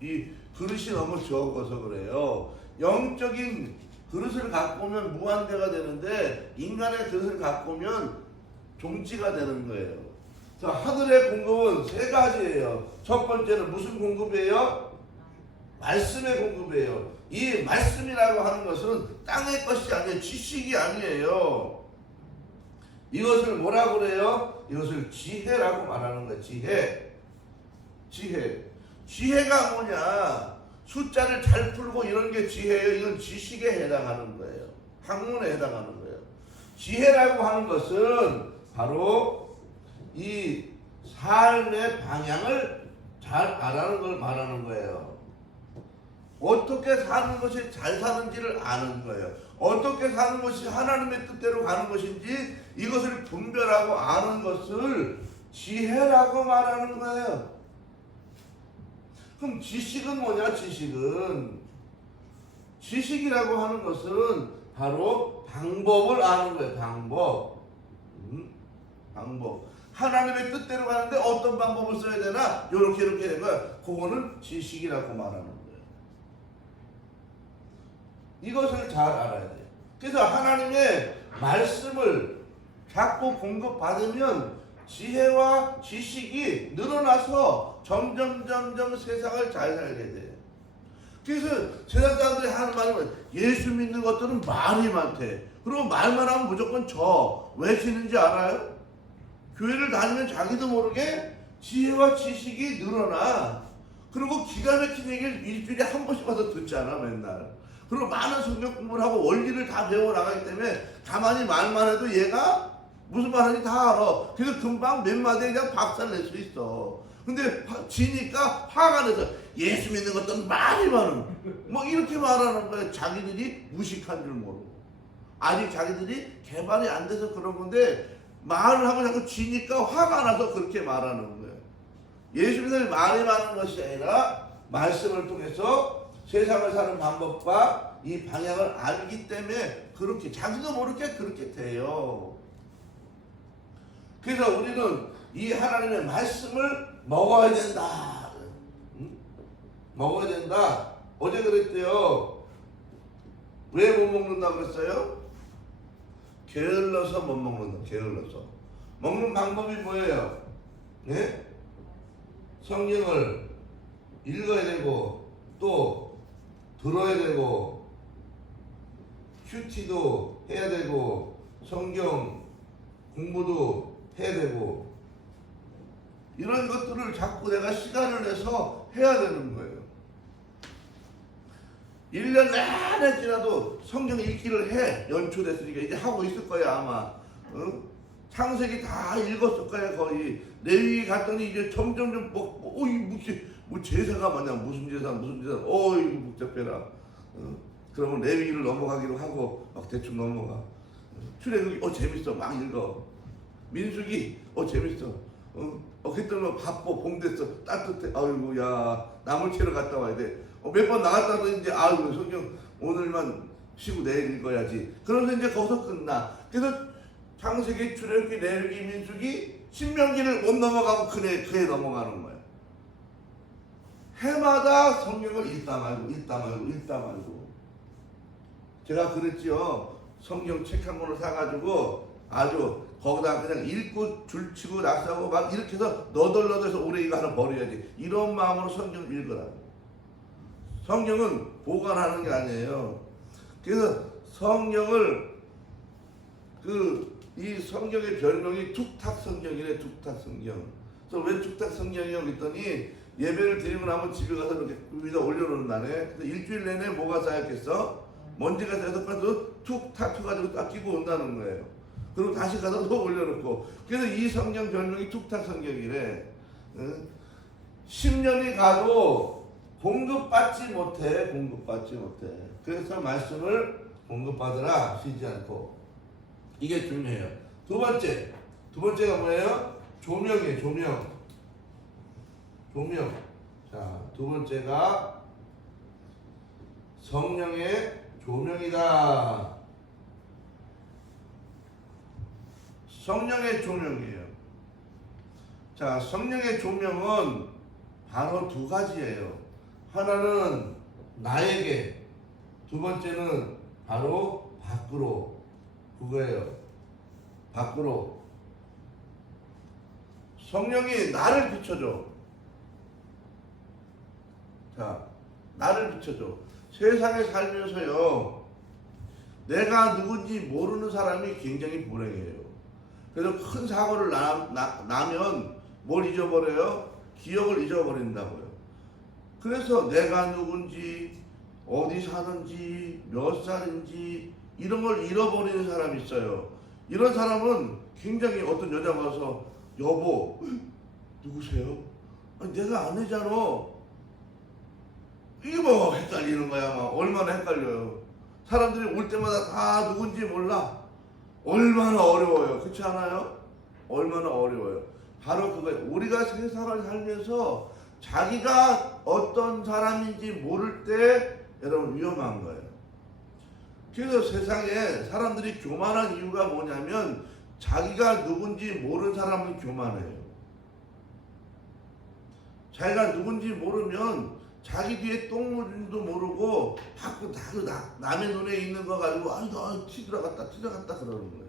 이 그릇이 너무 적어서 그래요. 영적인 그릇을 갖고 오면 무한대가 되는데 인간의 그릇을 갖고 오면 종지가 되는 거예요. 자, 하늘의 공급은 세 가지예요. 첫 번째는 무슨 공급이에요? 말씀의 공급이에요. 이 말씀이라고 하는 것은 땅의 것이 아니에요. 지식이 아니에요. 이것을 뭐라고 그래요? 이것을 지혜라고 말하는 거예요. 지혜가 뭐냐? 숫자를 잘 풀고 이런 게 지혜예요. 이건 지식에 해당하는 거예요. 학문에 해당하는 거예요. 지혜라고 하는 것은 바로 이 삶의 방향을 잘 알아는 걸 말하는 거예요. 어떻게 사는 것이 잘 사는지를 아는 거예요. 어떻게 사는 것이 하나님의 뜻대로 가는 것인지 이것을 분별하고 아는 것을 지혜라고 말하는 거예요. 그럼 지식은 뭐냐? 지식이라고 하는 것은 바로 방법을 아는 거예요. 방법. 하나님의 뜻대로 가는데 어떤 방법을 써야 되나? 이렇게 된 거야. 그거는 지식이라고 말하는 거예요. 이것을 잘 알아야 돼요. 그래서 하나님의 말씀을 자꾸 공급받으면 지혜와 지식이 늘어나서 점점 세상을 잘 살게 돼요. 그래서 세상 사람들이 하는 말은 예수 믿는 것들은 말이 많대. 그리고 말만 하면 무조건 왜 지는지 알아요? 교회를 다니면 자기도 모르게 지혜와 지식이 늘어나. 그리고 기가 막힌 얘기를 일주일에 한 번씩 와서 듣잖아, 맨날. 그리고 많은 성경 공부를 하고 원리를 다 배워나가기 때문에 가만히 말만 해도 얘가 무슨 말하는지 다 알아. 그래서 금방 몇 마디에 그냥 박살 낼 수 있어. 근데 지니까 화가 나서 예수 믿는 것들은 말이 많은 뭐 이렇게 말하는 거야. 자기들이 무식한 줄 모르고. 아직 자기들이 개발이 안 돼서 그런 건데 말을 하고 자꾸 지니까 화가 나서 그렇게 말하는 거예요. 예수 믿는 말이 많은 것이 아니라 말씀을 통해서 세상을 사는 방법과 이 방향을 알기 때문에 그렇게 자기도 모르게 그렇게 돼요. 그래서 우리는 이 하나님의 말씀을 먹어야 된다. 먹어야 된다. 어제 그랬대요. 왜 못 먹는다고 그랬어요? 게을러서 못 먹는다. 게을러서. 먹는 방법이 뭐예요? 네? 성경을 읽어야 되고 또 들어야 되고 큐티도 해야 되고 성경 공부도 해야 되고 이런 것들을 자꾸 내가 시간을 내서 해야 되는 거예요. 1년 내내 지나도 성경 읽기를 해. 연초됐으니까 이제 하고 있을 거야 아마. 창세기 다 읽었을 거야 거의. 레위기 갔더니 이제 점점 뭐 제사가 뭐냐 무슨 제사 이거 복잡해라. 그러면 레위기를 넘어가기로 하고 막 대충 넘어가. 출애굽기 재밌어 막 읽어. 민수기 재밌어. 그랬더니 뭐 바빠 봄 됐어 따뜻해. 아이고 야 나물 캐러 갔다 와야 돼. 몇 번 나갔다도 이제 아이고 성경 오늘만 쉬고 내일 읽어야지. 그러면서 이제 거기서 끝나. 그래서 창세기, 출애굽기, 레위기, 민수기, 신명기를 못 넘어가고 그에 넘어가는 거야. 해마다 성경을 읽다 말고. 제가 그랬지요. 성경 책 한 권을 사가지고 아주 거기다 그냥 읽고 줄치고 낙서하고 막 이렇게 해서 너덜너덜해서 올해 이거 하나 버려야지. 이런 마음으로 성경을 읽으라고. 성경은 보관하는 게 아니에요. 그래서 성경을 이 성경의 별명이 툭탁 성경이래. 툭탁 성경. 그래서 왜 툭탁 성경이요? 그랬더니 예배를 드리고 나면 집에 가서 이렇게 위에다 올려놓는 날에 일주일 내내 뭐가 쌓였겠어? 먼지가 쌓여서 툭탁 해가지고 딱 끼고 온다는 거예요. 그리고 다시 가서 또 올려놓고. 그래서 이 성경 별명이 툭탁 성경이래. 10년이 가도 공급받지 못해. 그래서 말씀을 공급받으라 쉬지 않고. 이게 중요해요. 두 번째가 뭐예요? 조명이에요. 조명. 자, 두 번째가 성령의 조명이다. 성령의 조명이에요. 자, 성령의 조명은 바로 두 가지예요. 하나는 나에게, 두 번째는 바로 밖으로. 그거예요. 밖으로. 성령이 나를 비춰줘. 자, 나를 비춰줘. 세상에 살면서요, 내가 누군지 모르는 사람이 굉장히 불행해요. 그래서 큰 사고를 나면 뭘 잊어버려요? 기억을 잊어버린다고요. 그래서 내가 누군지, 어디 사는지, 몇 살인지 이런 걸 잃어버리는 사람이 있어요. 이런 사람은 굉장히 어떤 여자가 와서 여보 누구세요? 아니, 내가 아내잖아. 이게 뭐 헷갈리는 거야. 막 얼마나 헷갈려요. 사람들이 올 때마다 다 누군지 몰라. 얼마나 어려워요. 그렇지 않아요? 얼마나 어려워요. 바로 그거예요. 우리가 세상을 살면서 자기가 어떤 사람인지 모를 때 여러분 위험한 거예요. 그래서 세상에 사람들이 교만한 이유가 뭐냐면 자기가 누군지 모르는 사람은 교만해요. 자기가 누군지 모르면 자기 뒤에 똥 묻은지도 모르고 자꾸 남의 눈에 있는 거 가지고 티 들어갔다 그러는 거예요.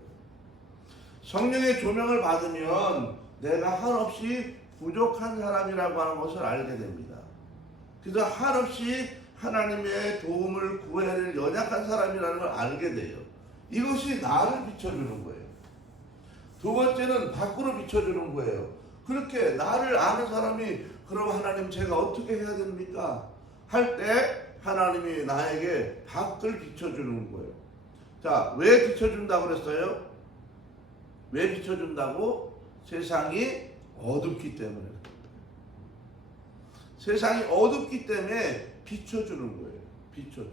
성령의 조명을 받으면 내가 한없이 부족한 사람이라고 하는 것을 알게 됩니다. 그래서 한없이 하나님의 도움을 구해야 될 연약한 사람이라는 걸 알게 돼요. 이것이 나를 비춰주는 거예요. 두 번째는 밖으로 비춰주는 거예요. 그렇게 나를 아는 사람이 그럼 하나님 제가 어떻게 해야 됩니까? 할 때 하나님이 나에게 밖을 비춰주는 거예요. 자, 왜 비춰준다고 그랬어요? 왜 비춰준다고? 세상이 어둡기 때문에. 세상이 어둡기 때문에 비춰주는 거예요. 비춰줘.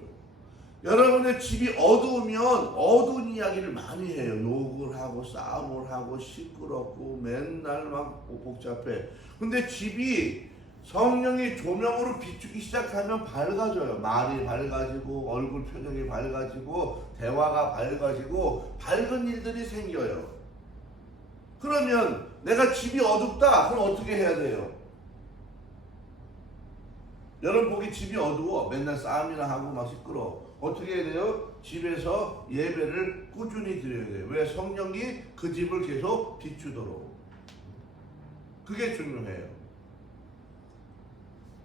여러분의 집이 어두우면 어두운 이야기를 많이 해요. 욕을 하고 싸움을 하고 시끄럽고 맨날 막 복잡해. 근데 집이 성령의 조명으로 비추기 시작하면 밝아져요. 말이 밝아지고 얼굴 표정이 밝아지고 대화가 밝아지고 밝은 일들이 생겨요. 그러면 내가 집이 어둡다. 그럼 어떻게 해야 돼요? 여러분 보기 집이 어두워. 맨날 싸움이나 하고 막 시끄러워. 어떻게 해야 돼요? 집에서 예배를 꾸준히 드려야 돼요. 왜? 성령이 그 집을 계속 비추도록. 그게 중요해요.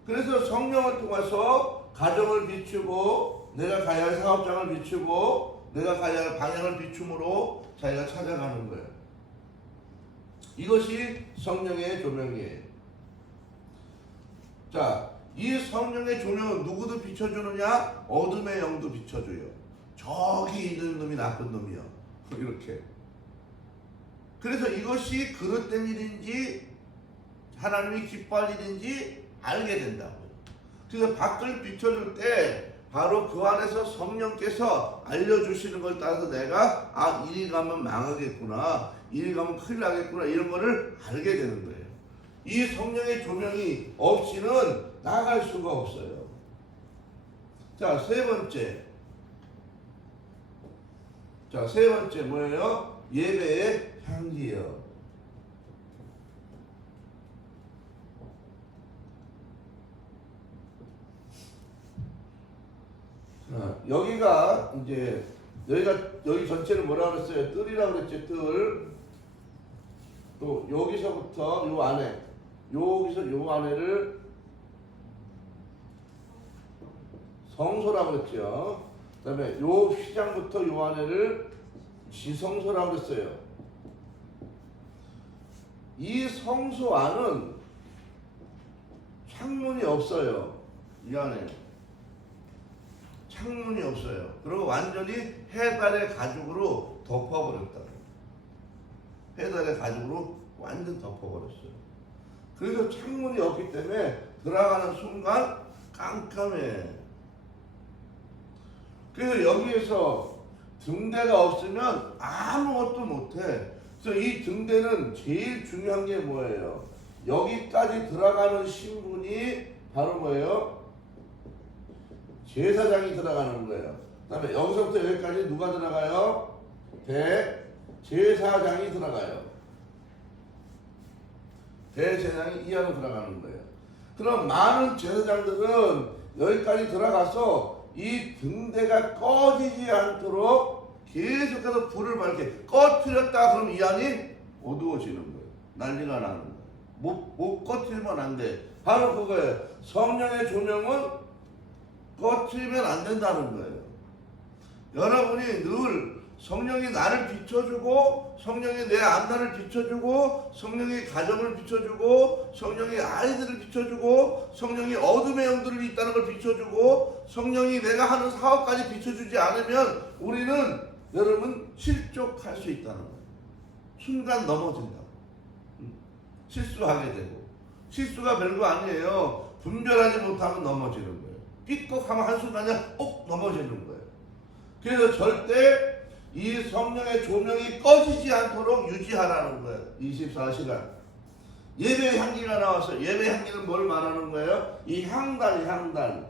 그래서 성령을 통해서 가정을 비추고 내가 가야 할 사업장을 비추고 내가 가야 할 방향을 비춤으로 자기가 찾아가는 거예요. 이것이 성령의 조명이에요. 자, 이 성령의 조명은 누구도 비춰주느냐? 어둠의 영도 비춰줘요. 저기 있는 놈이 나쁜 놈이요. 이렇게. 그래서 이것이 그릇된 일인지 하나님이 기뻐할 일인지 알게 된다고요. 그래서 밖을 비춰줄 때 바로 그 안에서 성령께서 알려주시는 걸 따라서 내가 이리 가면 망하겠구나, 이리 가면 큰일 나겠구나, 이런 거를 알게 되는 거예요. 이 성령의 조명이 없이는 나갈 수가 없어요. 자, 세 번째 뭐예요? 예배의 향기예요. 여기가 이제 여기 전체를 뭐라 그랬어요? 뜰이라고 그랬죠. 뜰. 또 여기서부터 요 안에, 여기서 요 안에를 성소라고 그랬죠. 그 다음에 요 휘장부터 요 안에를 지성소라고 그랬어요. 이 성소 안은 창문이 없어요. 이 안에 창문이 없어요. 그리고 완전히 해달의 가죽으로 덮어버렸다. 해달의 가죽으로 완전 덮어버렸어요. 그래서 창문이 없기 때문에 들어가는 순간 깜깜해. 그래서 여기에서 등대가 없으면 아무것도 못해. 그래서 이 등대는 제일 중요한 게 뭐예요? 여기까지 들어가는 신분이 바로 뭐예요? 제사장이 들어가는 거예요. 그 다음에 여기서부터 여기까지 누가 들어가요? 대제사장이 들어가요. 대제사장이 이 안으로 들어가는 거예요. 그럼 많은 제사장들은 여기까지 들어가서 이 등대가 꺼지지 않도록 계속해서 불을 밝게 꺼뜨렸다 그러면 이 안이 어두워지는 거예요. 난리가 나는 거예요. 못 꺼뜨리면 안 돼. 바로 그거예요. 성령의 조명은 꺼뜨리면 안 된다는 거예요. 여러분이 늘 성령이 나를 비춰주고 성령이 내 앞날을 비춰주고 성령이 가정을 비춰주고 성령이 아이들을 비춰주고 성령이 어둠의 영들이 있다는 걸 비춰주고 성령이 내가 하는 사업까지 비춰주지 않으면 우리는 여러분 실족할 수 있다는 거예요. 순간 넘어진다고. 실수하게 되고. 실수가 별거 아니에요. 분별하지 못하면 넘어지는 거예요. 삐걱하면 한순간에 넘어지는 거예요. 그래서 절대 이 성령의 조명이 꺼지지 않도록 유지하라는 거예요. 24시간. 예배의 향기가 나왔어요. 예배의 향기는 뭘 말하는 거예요? 이 향단.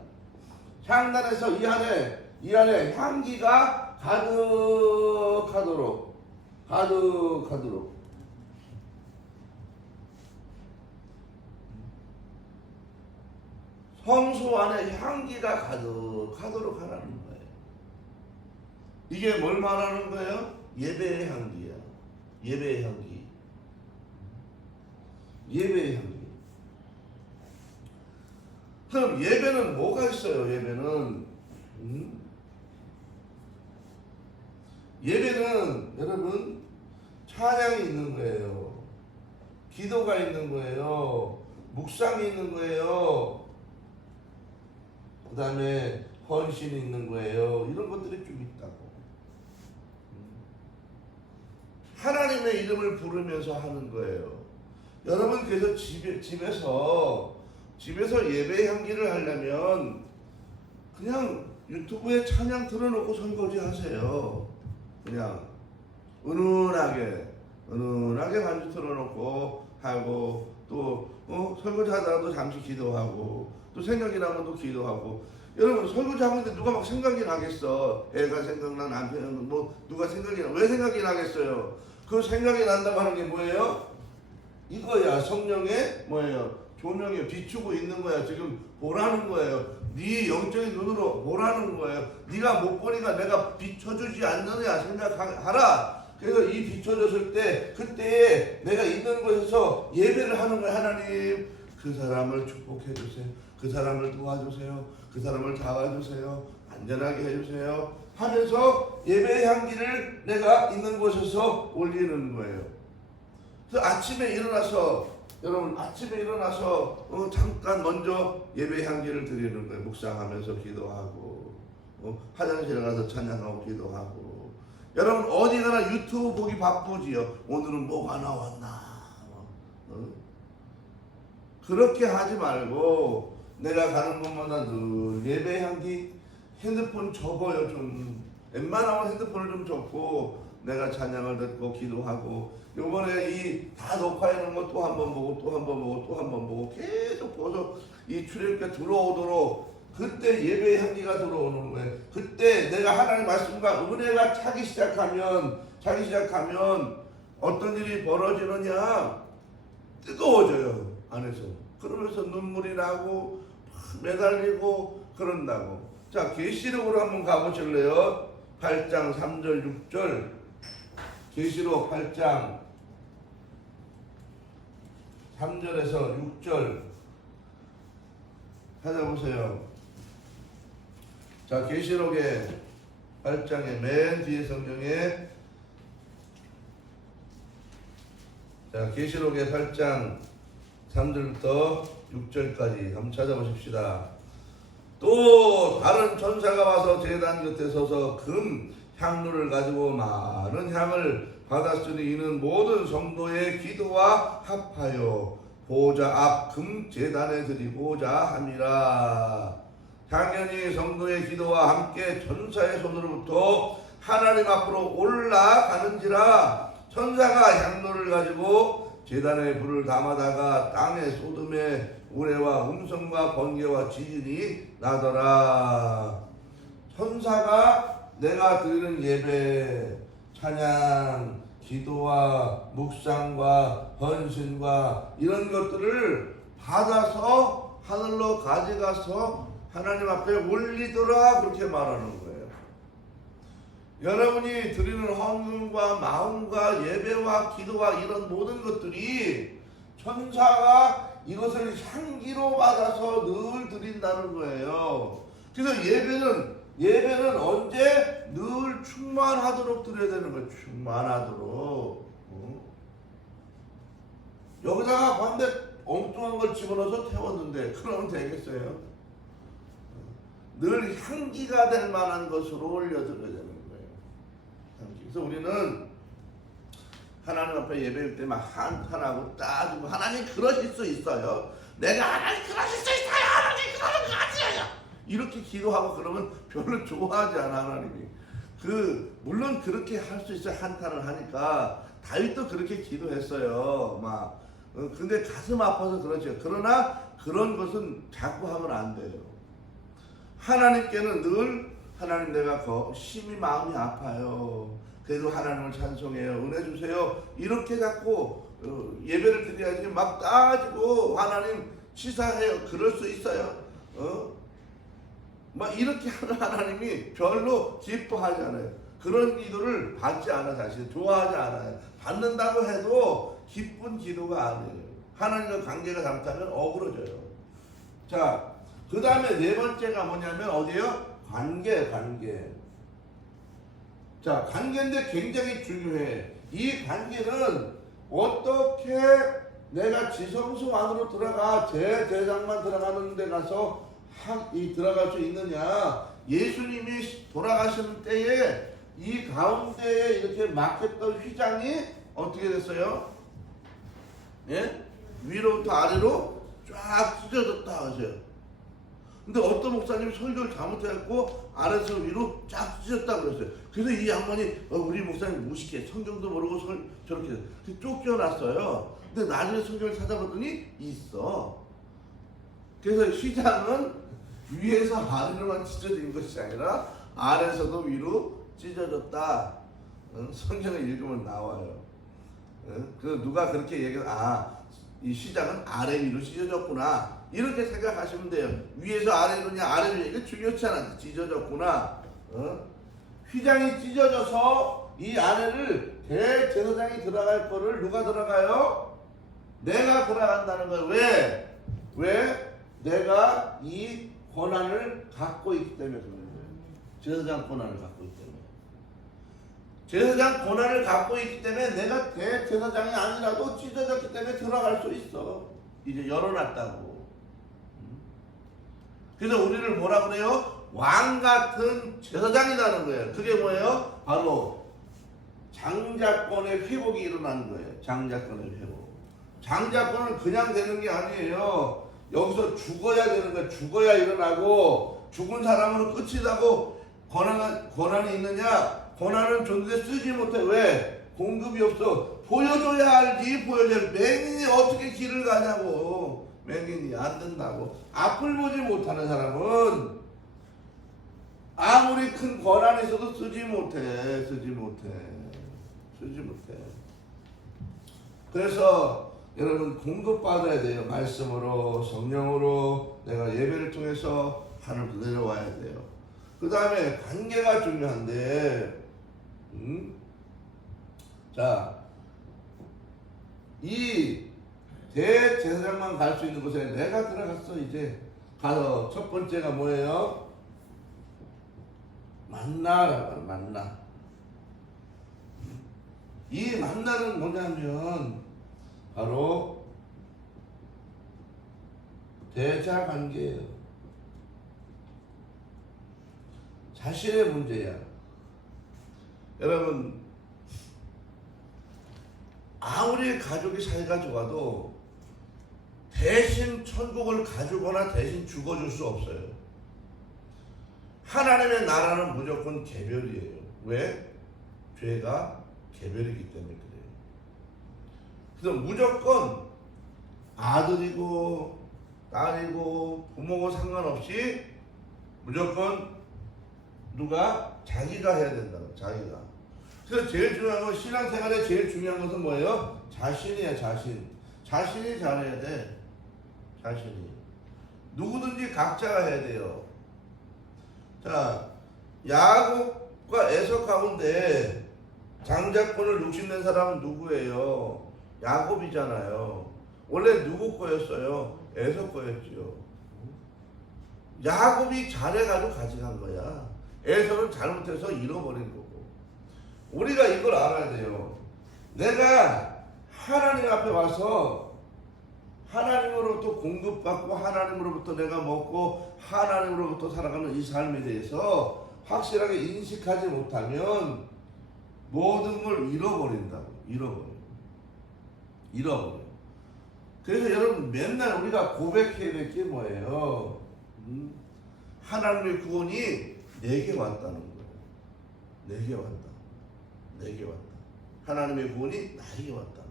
향단에서 이 안에 향기가 가득하도록. 성소 안에 향기가 가득하도록 하라는 거예요. 이게 뭘 말하는 거예요? 예배의 향기야. 예배의 향기. 그럼 예배는 뭐가 있어요? 예배는 여러분 찬양이 있는 거예요. 기도가 있는 거예요. 묵상이 있는 거예요. 그 다음에 헌신이 있는 거예요. 이런 것들이 좀 있다고. 하나님의 이름을 부르면서 하는 거예요. 여러분 그래서 집에서 예배 향기를 하려면 그냥 유튜브에 찬양 틀어놓고 설거지 하세요. 그냥 은은하게 반주 틀어놓고 하고 또 설거지 하다가도 잠시 기도하고 또 생각이 나면 또 기도하고. 여러분 설거지 하는데 누가 막 생각이 나겠어? 애가 생각나, 남편은 누가 생각이 나? 왜 생각이 나겠어요? 그 생각이 난다고 하는 게 뭐예요? 이거야. 성령의 조명에 비추고 있는 거야. 지금 보라는 거예요. 네 영적인 눈으로 보라는 거예요. 네가 못 보니까 내가 비춰주지 않느냐 생각하라. 그래서 이 비춰졌을 때 그때 내가 있는 곳에서 예배를 하는 거예요. 하나님 그 사람을 축복해 주세요. 그 사람을 도와주세요. 그 사람을 잡아주세요. 안전하게 해주세요. 하면서 예배의 향기를 내가 있는 곳에서 올리는 거예요. 그래서 여러분 아침에 일어나서 잠깐 먼저 예배 향기를 드리는 거예요. 묵상하면서 기도하고 화장실에 가서 찬양하고 기도하고. 여러분 어디 가나 유튜브 보기 바쁘지요. 오늘은 뭐가 나왔나. 그렇게 하지 말고 내가 가는 곳마다 늘 예배 향기. 핸드폰 접어요. 좀 웬만하면 핸드폰을 좀 접고 내가 찬양을 듣고 기도하고. 요번에 이 다 녹화해놓은 거 또 한 번 보고 계속 보서 이 출애굽에 들어오도록 그때 예배의 향기가 들어오는 거예요. 그때 내가 하나님의 말씀과 은혜가 차기 시작하면 어떤 일이 벌어지느냐? 뜨거워져요. 안에서. 그러면서 눈물이 나고 매달리고 그런다고. 자, 계시록으로 한번 가보실래요? 8장 3절 6절. 계시록 8장 3절에서 6절 찾아보세요. 자, 계시록의 8장의 맨 뒤에 성경에, 자, 계시록의 8장 3절부터 6절까지 한번 찾아보십시다. 또 다른 천사가 와서 제단 곁에 서서 금 향로를 가지고 많은 향을 받았으니 이는 모든 성도의 기도와 합하여 보좌 앞 금 제단에 드리고자 함이라. 당연히 성도의 기도와 함께 천사의 손으로부터 하나님 앞으로 올라가는지라. 천사가 향로를 가지고 제단에 불을 담아다가 땅에 쏟음에 우레와 음성과 번개와 지진이 나더라. 천사가 내가 드리는 예배, 찬양, 기도와 묵상과 헌신과 이런 것들을 받아서 하늘로 가져가서 하나님 앞에 올리더라. 그렇게 말하는 거예요. 여러분이 드리는 헌금과 마음과 예배와 기도와 이런 모든 것들이 천사가 이것을 향기로 받아서 늘 드린다는 거예요. 그래서 예배는 언제? 늘 충만하도록 드려야 되는 거예요. 충만하도록. 여기다가 반대 엉뚱한 걸 집어넣어서 태웠는데 그러면 되겠어요? 늘 향기가 될 만한 것으로 올려드려야 되는 거예요. 향기. 그래서 우리는 하나님 앞에 예배할 때 막 한탄하고 따지고 하나님 그러실 수 있어요. 내가 하나님 그러실 수 있어요. 하나님 그러는 거 아니에요. 이렇게 기도하고 그러면 별로 좋아하지 않아 하나님이. 물론 그렇게 할 수 있어요. 한탄을 하니까 다윗도 그렇게 기도했어요. 근데 가슴 아파서 그렇죠. 그러나 그런 것은 자꾸 하면 안 돼요. 하나님께는 늘 하나님 내가 심히 마음이 아파요. 그래도 하나님을 찬송해요. 은혜 주세요. 이렇게 자꾸 예배를 드려야지 막 따지고 하나님 치사해요. 그럴 수 있어요. 이렇게 하는 하나님이 별로 기뻐하지 않아요. 그런 기도를 받지 않아. 사실 좋아하지 않아요. 받는다고 해도 기쁜 기도가 아니에요. 하나님과 관계가 잘못하면 어그러져요. 자, 그 다음에 네 번째가 뭐냐면 어디요? 관계. 자, 관계인데 굉장히 중요해. 이 관계는 어떻게 내가 지성소 안으로 들어가 제사장만 들어가는 데 가서 들어갈 수 있느냐. 예수님이 돌아가시는 때에 이 가운데에 이렇게 막혔던 휘장이 어떻게 됐어요? 예? 위로부터 아래로 쫙 찢어졌다 하세요. 근데 어떤 목사님이 설교를 잘못해갖고 아래에서 위로 쫙 찢었다 그랬어요. 그래서 이 양반이 우리 목사님 무식해. 성경도 모르고 저렇게 쫓겨났어요. 근데 나중에 성경을 찾아봤더니 있어. 그래서 휘장은 위에서 아래로만 찢어진 것이 아니라 아래에서도 위로 찢어졌다. 성경을 읽으면 나와요. 그래서 누가 그렇게 얘기해서 이 휘장은 아래 위로 찢어졌구나. 이렇게 생각하시면 돼요. 위에서 아래로냐 아래로 이게 중요치 않아. 찢어졌구나. 휘장이 찢어져서 이 안에를 대제사장이 들어갈 거를 누가 들어가요? 내가 들어간다는 거예요. 왜? 내가 이 권한을 갖고 있기 때문에 그런 거예요. 제사장 권한을 갖고 있기 때문에. 제사장 권한을 갖고 있기 때문에 내가 대제사장이 아니라도 찢어졌기 때문에 들어갈 수 있어. 이제 열어놨다고. 그래서 우리를 뭐라 그래요? 왕 같은 제사장이라는 거예요. 그게 뭐예요? 바로 장자권의 회복이 일어나는 거예요. 장자권의 회복. 장자권은 그냥 되는 게 아니에요. 여기서 죽어야 되는 거예요. 죽어야 일어나고, 죽은 사람은 끝이라고. 권한이 있느냐? 권한은 존재 쓰지 못해. 왜? 공급이 없어. 보여줘야 알지. 보여줘야. 맹인이 어떻게 길을 가냐고. 맹인이 안 된다고. 앞을 보지 못하는 사람은 아무리 큰 권한이 있어도 쓰지 못해. 그래서 여러분 공급받아야 돼요. 말씀으로, 성령으로. 내가 예배를 통해서 하늘로 내려와야 돼요. 그 다음에 관계가 중요한데, 자, 이 대제사장만 갈 수 있는 곳에 내가 들어갔어. 이제 가서 첫 번째가 뭐예요? 만나라고. 만나. 이 만나는 뭐냐면 바로 대자관계예요. 자신의 문제야. 여러분, 아무리 가족이 사이가 좋아도 대신 천국을 가주거나 대신 죽어줄 수 없어요. 하나님의 나라는 무조건 개별이에요. 왜? 죄가 개별이기 때문에 그래요. 그래서 무조건 아들이고 딸이고 부모고 상관없이 무조건 누가? 자기가 해야 된다고. 자기가. 그래서 제일 중요한 건, 신앙생활에 제일 중요한 것은 뭐예요? 자신이야. 자신이 잘해야 돼. 자신이. 누구든지 각자가 해야 돼요. 자, 야곱과 에서 가운데 장자권을 욕심낸 사람은 누구예요? 야곱이잖아요. 원래 누구 거였어요? 에서 거였지요. 야곱이 잘해가지고 가져간 거야. 에서는 잘못해서 잃어버린 거고. 우리가 이걸 알아야 돼요. 내가 하나님 앞에 와서 하나님으로부터 공급받고 하나님으로부터 내가 먹고 하나님으로부터 살아가는 이 삶에 대해서 확실하게 인식하지 못하면 모든 걸 잃어버린다고. 잃어버려. 그래서 여러분 맨날 우리가 고백해야 될 게 뭐예요? 하나님의 구원이 내게 왔다는 거예요. 내게 왔다. 내게 왔다. 하나님의 구원이 나에게 왔다는 거예요.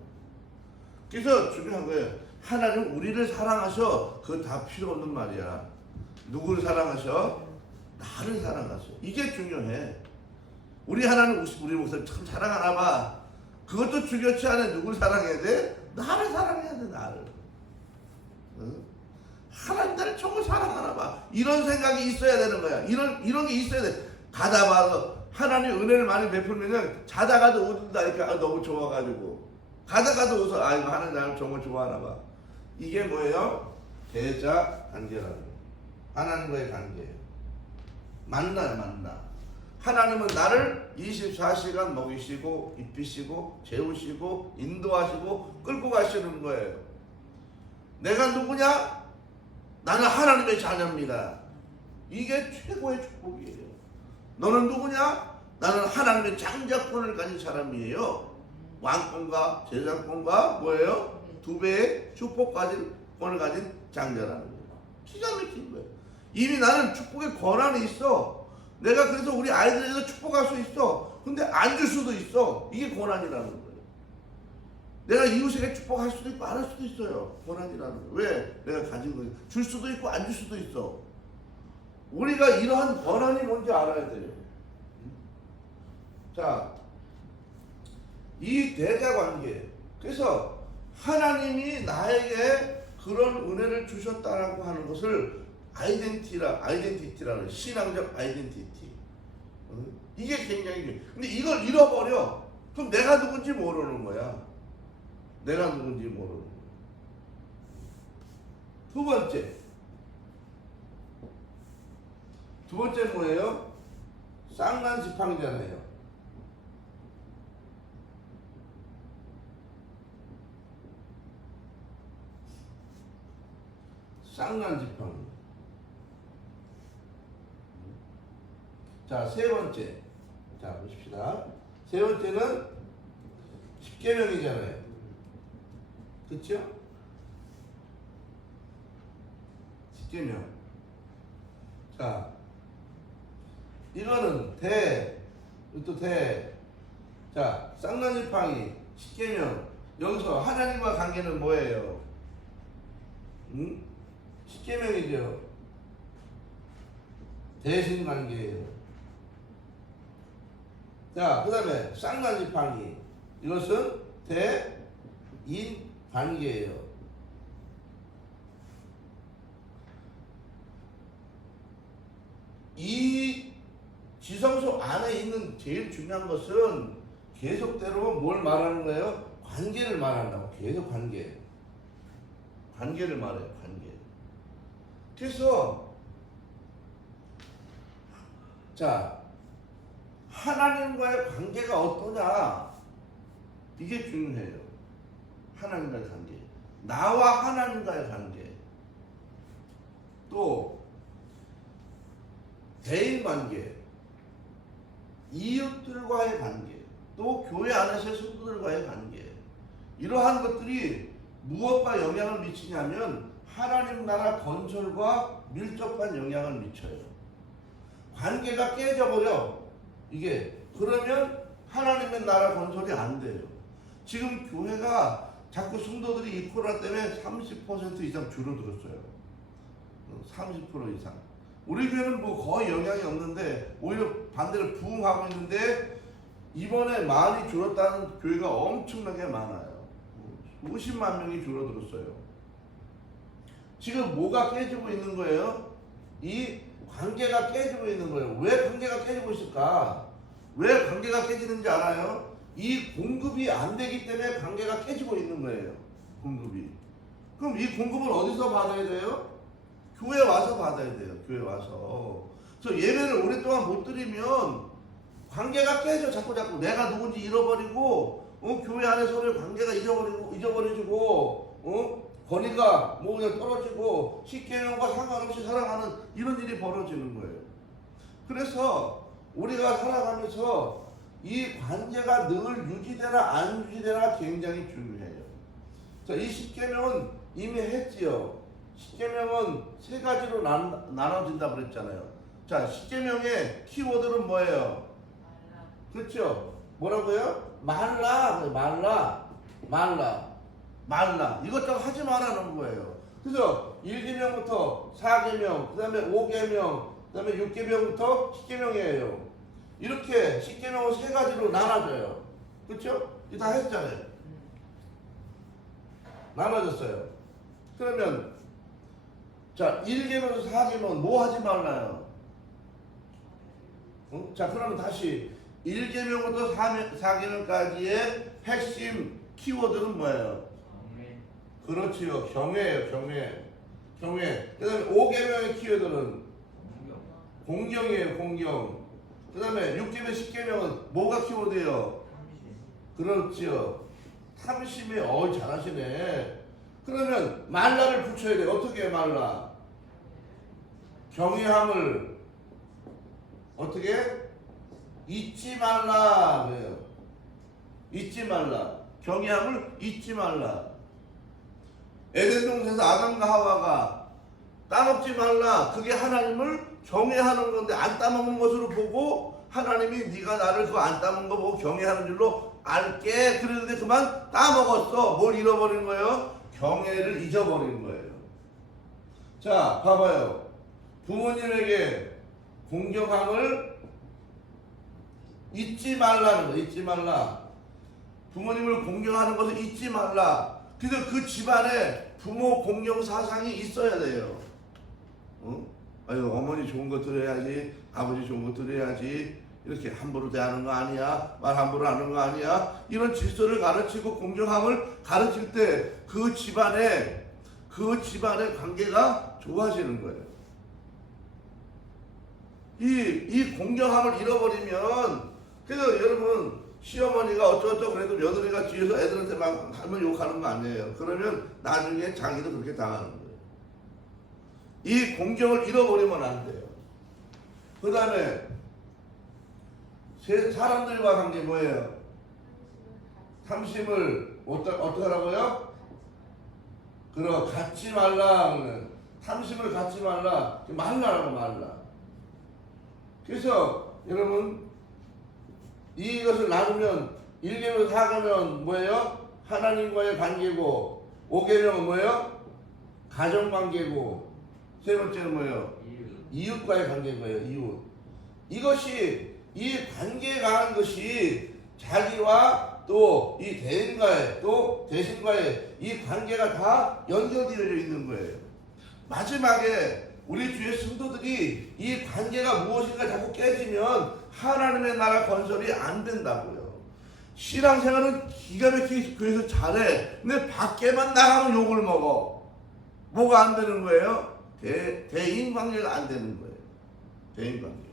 그래서 중요한 거예요. 하나님 우리를 사랑하셔. 그거 다 필요 없는 말이야. 누구를 사랑하셔? 나를 사랑하셔. 이게 중요해. 우리 하나님 우리 목사님 참 사랑하나 봐. 그것도 중요치 않아. 누굴 사랑해야 돼? 나를 사랑해야 돼. 나를. 응? 하나님 나를 정말 사랑하나 봐. 이런 생각이 있어야 되는 거야. 이런 게 있어야 돼. 가다 봐서 하나님 은혜를 많이 베풀면 자다가도 웃는다니까. 너무 좋아가지고 가다가도 웃어. 이거 하나님 나를 정말 좋아하나 봐. 이게 뭐예요? 대자 관계라는 거예요. 하나님과의 관계예요. 만나요. 만나. 하나님은 나를 24시간 먹이시고 입히시고 재우시고 인도하시고 끌고 가시는 거예요. 내가 누구냐? 나는 하나님의 자녀입니다. 이게 최고의 축복이에요. 너는 누구냐? 나는 하나님의 장자권을 가진 사람이에요. 왕권과 제장권과 뭐예요? 2배의 축복권을 가진 장자라는 거예요. 기가 막힌 거예요. 이미 나는 축복의 권한이 있어. 내가 그래서 우리 아이들에게 축복할 수 있어. 근데 안 줄 수도 있어. 이게 권한이라는 거예요. 내가 이웃에게 축복할 수도 있고 안 할 수도 있어요. 권한이라는 거예요. 왜? 내가 가진 거예요. 줄 수도 있고 안 줄 수도 있어. 우리가 이러한 권한이 뭔지 알아야 돼요. 자, 이 대자관계. 그래서 하나님이 나에게 그런 은혜를 주셨다라고 하는 것을 아이덴티티라는 신앙적 아이덴티티. 이게 굉장히 중요해요. 근데 이걸 잃어버려. 그럼 내가 누군지 모르는 거야. 내가 누군지 모르는 거야. 두 번째 뭐예요? 쌍난지팡이잖아요. 쌍난지팡이. 자, 세 번째. 자, 보십시다. 세 번째는 십계명이잖아요. 그렇죠? 십계명. 자, 이거는 또 자, 쌍난지팡이, 십계명. 여기서 하나님과 관계는 뭐예요? 십계명이죠. 대신 관계예요. 자, 그 다음에 쌍난지팡이. 이것은 대인 관계예요. 이 지성소 안에 있는 제일 중요한 것은 계속대로 뭘 말하는 거예요? 관계를 말한다고. 계속 관계를 말해요. 관계. 그래서 자, 하나님과의 관계가 어떠냐? 이게 중요해요. 하나님과의 관계. 나와 하나님과의 관계. 또 대인 관계. 이웃들과의 관계. 또 교회 안에서의 성도들과의 관계. 이러한 것들이 무엇과 영향을 미치냐면 하나님 나라 건설과 밀접한 영향을 미쳐요. 관계가 깨져버려. 이게 그러면 하나님의 나라 건설이 안 돼요. 지금 교회가 자꾸 성도들이 이 코로나 때문에 30% 이상 줄어들었어요. 30% 이상. 우리 교회는 뭐 거의 영향이 없는데 오히려 반대로 부흥하고 있는데 이번에 많이 줄었다는 교회가 엄청나게 많아요. 50만 명이 줄어들었어요. 지금 뭐가 깨지고 있는 거예요? 이 관계가 깨지고 있는 거예요. 왜 관계가 깨지고 있을까? 왜 관계가 깨지는지 알아요? 이 공급이 안 되기 때문에 관계가 깨지고 있는 거예요. 공급이. 그럼 이 공급을 어디서 받아야 돼요? 교회 와서 받아야 돼요. 교회 와서. 그래서 예배를 오랫동안 못 드리면 관계가 깨져. 자꾸 내가 누군지 잃어버리고 교회 안에서의 관계가 잊어버려지고 권위가 뭐 그냥 떨어지고 십계명과 상관없이 살아가는 이런 일이 벌어지는 거예요. 그래서 우리가 살아가면서 이 관계가 늘 유지되나 안 유지되나 굉장히 중요해요. 자, 이 십계명은 이미 했지요. 십계명은 세 가지로 나눠진다고 그랬잖아요. 자, 십계명의 키워드는 뭐예요? 그렇죠? 뭐라고요? 말라, 말라. 이것저것 하지 말라는 거예요. 그래서 1계명부터 4계명, 그 다음에 5계명, 그 다음에 6계명부터 10계명이에요. 이렇게 10계명을 세 가지로 나눠져요. 그렇죠? 이거 다 했잖아요. 나눠졌어요. 그러면 자, 1계명에서 4계명은 뭐 하지 말라요? 응? 자, 그러면 다시 1계명부터 4계명까지의 핵심 키워드는 뭐예요? 그렇지요. 경외예요. 경외. 그 다음에 5계명의 키워드는 공경이에요. 공경. 그 다음에 6계명, 10계명은 뭐가 키워드예요? 그렇지요. 탐심이에요. 잘하시네. 그러면 말라를 붙여야 돼. 어떻게 해, 말라? 경외함을 어떻게? 잊지 말라. 그래요. 잊지 말라. 경외함을 잊지 말라. 에덴 동산에서 아담과 하와가 따먹지 말라. 그게 하나님을 경외하는 건데 안 따먹는 것으로 보고 하나님이 네가 나를 그거 안 따먹는 거 보고 경외하는 줄로 알게 그랬는데 그만 따먹었어. 뭘 잃어버린 거예요? 경외를 잊어버린 거예요. 자, 봐봐요. 부모님에게 공경함을 잊지 말라는 거. 잊지 말라. 부모님을 공경하는 것을 잊지 말라. 그래서 그 집안에 부모 공경 사상이 있어야 돼요. 아유, 어머니 좋은 거 들어야지, 아버지 좋은 거 들어야지, 이렇게 함부로 대하는 거 아니야, 말 함부로 하는 거 아니야, 이런 질서를 가르치고 공경함을 가르칠 때 그 집안의 관계가 좋아지는 거예요. 이 공경함을 잃어버리면, 그래서 여러분 시어머니가 어쩌고저쩌고 그래도 며느리가 뒤에서 애들한테 막 하면 욕하는 거 아니에요. 그러면 나중에 자기도 그렇게 당하는 거예요. 이 공경을 잃어버리면 안 돼요. 그 다음에 사람들과 관계 뭐예요? 탐심을 어떻게 하라고요? 갖지 말라. 탐심을 갖지 말라. 말라라고 말라. 그래서 여러분 이것을 나누면 1계명 4계명은 뭐예요? 하나님과의 관계고 5계명은 뭐예요? 가정관계고 세 번째는 뭐예요? 이웃과의 관계인 거예요. 이웃. 이 관계가 하는 것이 자기와 또 이 대인과의 또 대신과의 이 관계가 다 연결되어 있는 거예요. 마지막에 우리 주의 성도들이 이 관계가 무엇인가 자꾸 깨지면 하나님의 나라 건설이 안 된다고요. 신앙생활은 기가 막히게 교회에서 잘해. 근데 밖에만 나가면 욕을 먹어. 뭐가 안 되는 거예요? 대인관계가 안 되는 거예요. 대인관계.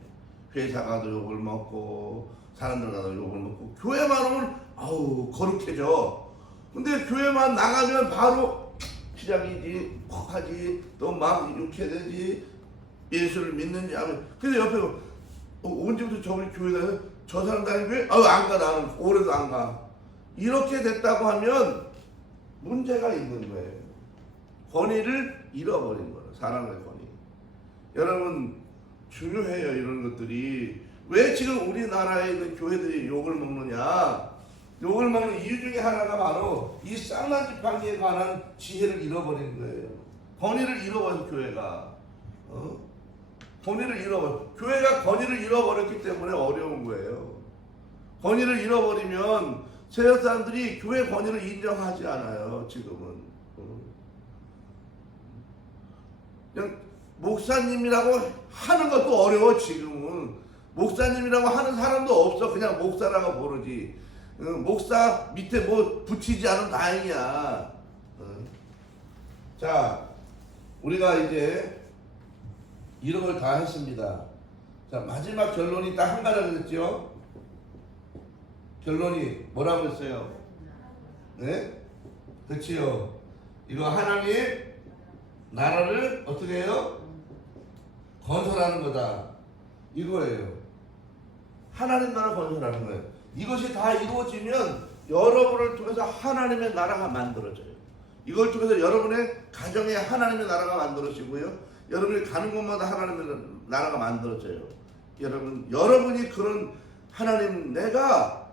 회사 가도 욕을 먹고 사람들 가도 욕을 먹고 교회만 오면 아우 거룩해져. 근데 교회만 나가면 바로 시작이지 퍽하지 또 막 욕해야 되지 예수를 믿는지 하면 근데 옆에 언제부터 저번에 교회 다녀? 저 사람 다니는 교회? 안 가. 나는 올해도 안 가. 이렇게 됐다고 하면 문제가 있는 거예요. 권위를 잃어버린 거예요. 사랑의 권위. 여러분 중요해요. 이런 것들이. 왜 지금 우리나라에 있는 교회들이 욕을 먹느냐? 욕을 먹는 이유 중에 하나가 바로 이 쌍난집 관계에 관한 지혜를 잃어버린 거예요. 권위를 잃어버린 교회가. 권위를 잃어버려. 교회가 권위를 잃어버렸기 때문에 어려운 거예요. 권위를 잃어버리면 세상 사람들이 교회 권위를 인정하지 않아요. 지금은. 그냥 목사님이라고 하는 것도 어려워. 지금은 목사님이라고 하는 사람도 없어. 그냥 목사라고 부르지. 목사 밑에 뭐 붙이지 않으면 다행이야. 자, 우리가 이제 이런 걸 다 했습니다. 자, 마지막 결론이 딱 한 가지가 됐죠. 결론이 뭐라고 했어요? 네? 그치요. 이거 하나님 나라를 어떻게 해요? 건설하는 거다. 이거예요. 하나님 나라 건설하는 거예요. 이것이 다 이루어지면 여러분을 통해서 하나님의 나라가 만들어져요. 이걸 통해서 여러분의 가정에 하나님의 나라가 만들어지고요. 여러분이 가는 곳마다 하나님의 나라가 만들어져요. 여러분이 그런 하나님, 내가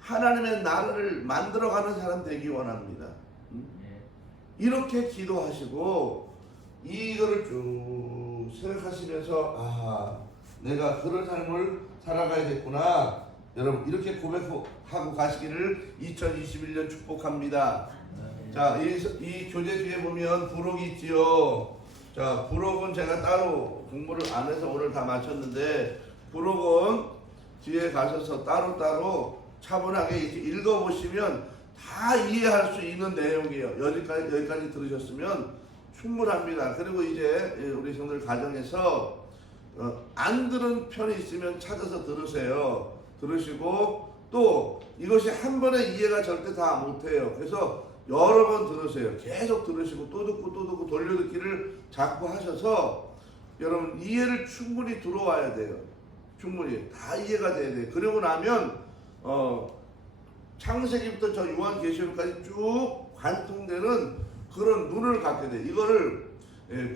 하나님의 나라를 만들어가는 사람 되기 원합니다. 이렇게 기도하시고 이거를 쭉 생각하시면서 내가 그런 삶을 살아가야겠구나. 여러분 이렇게 고백하고 가시기를 2021년 축복합니다. 자, 이 교재 뒤에 보면 부록이 있지요. 자, 부록은 제가 따로 공부를 안 해서 오늘 다 마쳤는데, 부록은 뒤에 가셔서 따로따로 차분하게 읽어보시면 다 이해할 수 있는 내용이에요. 여기까지 들으셨으면 충분합니다. 그리고 이제 우리 성들 가정에서 안 들은 편이 있으면 찾아서 들으세요. 들으시고 또 이것이 한 번에 이해가 절대 다 못해요. 그래서 여러 번 들으세요. 계속 들으시고 또 듣고 돌려듣기를 자꾸 하셔서 여러분 이해를 충분히 들어와야 돼요. 충분히 다 이해가 돼야 돼요. 그러고 나면 창세기부터 저 요한계시록까지 쭉 관통되는 그런 눈을 갖게 돼요. 이거를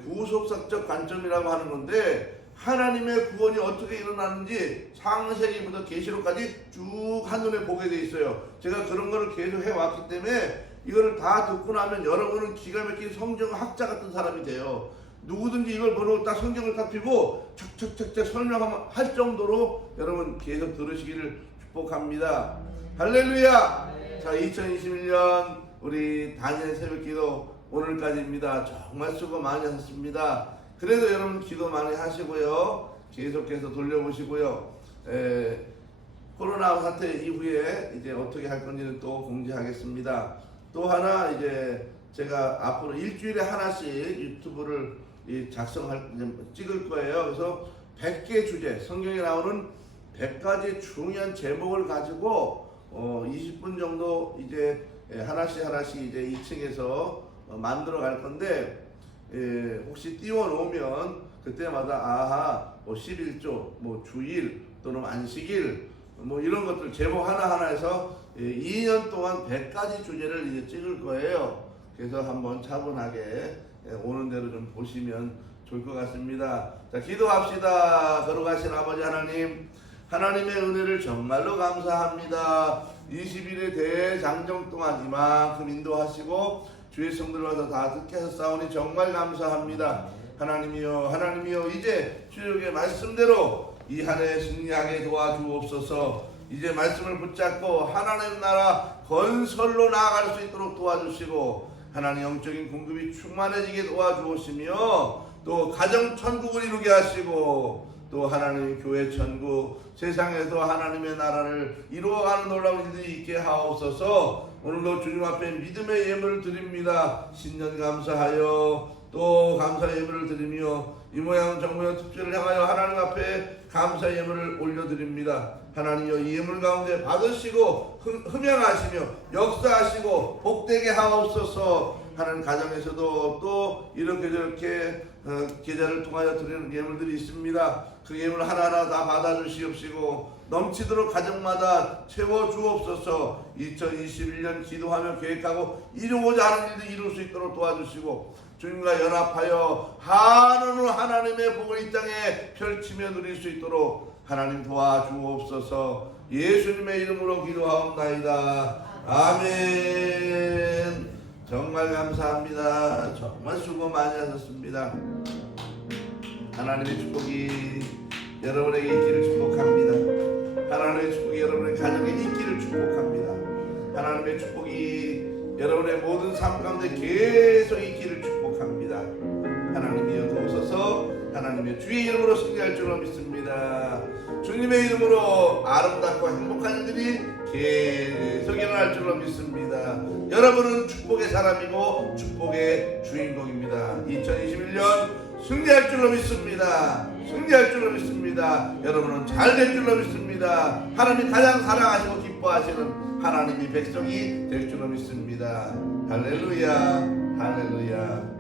구속사적 관점이라고 하는 건데, 하나님의 구원이 어떻게 일어나는지 창세기부터 계시록까지 쭉 한눈에 보게 돼 있어요. 제가 그런 거를 계속 해왔기 때문에 이거를 다 듣고 나면 여러분은 기가 막힌 성경학자 같은 사람이 돼요. 누구든지 이걸 보고 딱 성경을 딱 펴고 척척척척 설명할 정도로 여러분 계속 들으시기를 축복합니다. 할렐루야. 자, 2021년 우리 다니엘 새벽기도 오늘까지입니다. 정말 수고 많이 하셨습니다. 그래도 여러분 기도 많이 하시고요. 계속해서 돌려보시고요. 코로나 사태 이후에 이제 어떻게 할 건지는 또 공지하겠습니다. 또 하나, 이제 제가 앞으로 일주일에 하나씩 유튜브를 찍을 거예요. 그래서 100개 주제, 성경에 나오는 100가지 중요한 제목을 가지고 20분 정도 이제 하나씩 이제 2층에서 만들어 갈 건데, 혹시 띄워놓으면 그때마다 뭐 11조, 뭐 주일 또는 안식일 뭐 이런 것들 제목 하나하나에서 2년 동안 100가지 주제를 이제 찍을 거예요. 그래서 한번 차분하게 오는 대로 좀 보시면 좋을 것 같습니다. 자, 기도합시다. 거룩하신 아버지 하나님, 하나님의 은혜를 정말로 감사합니다. 20일의 대장정 동안 이만큼 인도하시고 주의 성들과도 다 듣게 하셨사오니 정말 감사합니다. 하나님이여 이제 주의 말씀대로 이 한 해 승리하게 도와주옵소서. 이제 말씀을 붙잡고 하나님 나라 건설로 나아갈 수 있도록 도와주시고, 하나님 영적인 공급이 충만해지게 도와주시며, 또 가정 천국을 이루게 하시고, 또 하나님 교회 천국, 세상에서 하나님의 나라를 이루어가는 놀라운 일들이 있게 하옵소서. 오늘도 주님 앞에 믿음의 예물을 드립니다. 신년 감사하여 또 감사 예물을 드리며 이 모양 저 모양 특별을 향하여 하나님 앞에 감사 예물을 올려드립니다. 하나님여 이 예물 가운데 받으시고 흠양하시며 역사하시고 복되게 하옵소서. 하나님 가정에서도 또 이렇게 저렇게 계좌를 통하여 드리는 예물들이 있습니다. 그 예물 하나하나 다 받아주시옵시고 넘치도록 가정마다 채워주옵소서. 2021년 기도하며 계획하고 이루고자 하는 일들 이룰 수 있도록 도와주시고, 주님과 연합하여 하나님의 복을 이 땅에 펼치며 누릴 수 있도록 하나님 도와주옵소서. 예수님의 이름으로 기도하옵나이다. 아멘. 정말 감사합니다. 정말 수고 많이 하셨습니다. 하나님의 축복이 여러분에게 있기를 축복합니다. 하나님의 축복이 여러분의 가정에 있기를 축복합니다. 하나님의 축복이 여러분의 모든 삶 가운데 계속 있기를 축복합니다. 하나님이여 도우소서. 하나님의 주의 이름으로 승리할 줄로 믿습니다. 주님의 이름으로 아름답고 행복한 일들이 계속 일어날 줄로 믿습니다. 여러분은 축복의 사람이고 축복의 주인공입니다. 2021년 승리할 줄로 믿습니다. 승리할 줄로 믿습니다. 여러분은 잘 될 줄로 믿습니다. 하나님이 가장 사랑하시고 기뻐하시는 하나님이 백성이 될 줄로 믿습니다. 할렐루야, 할렐루야.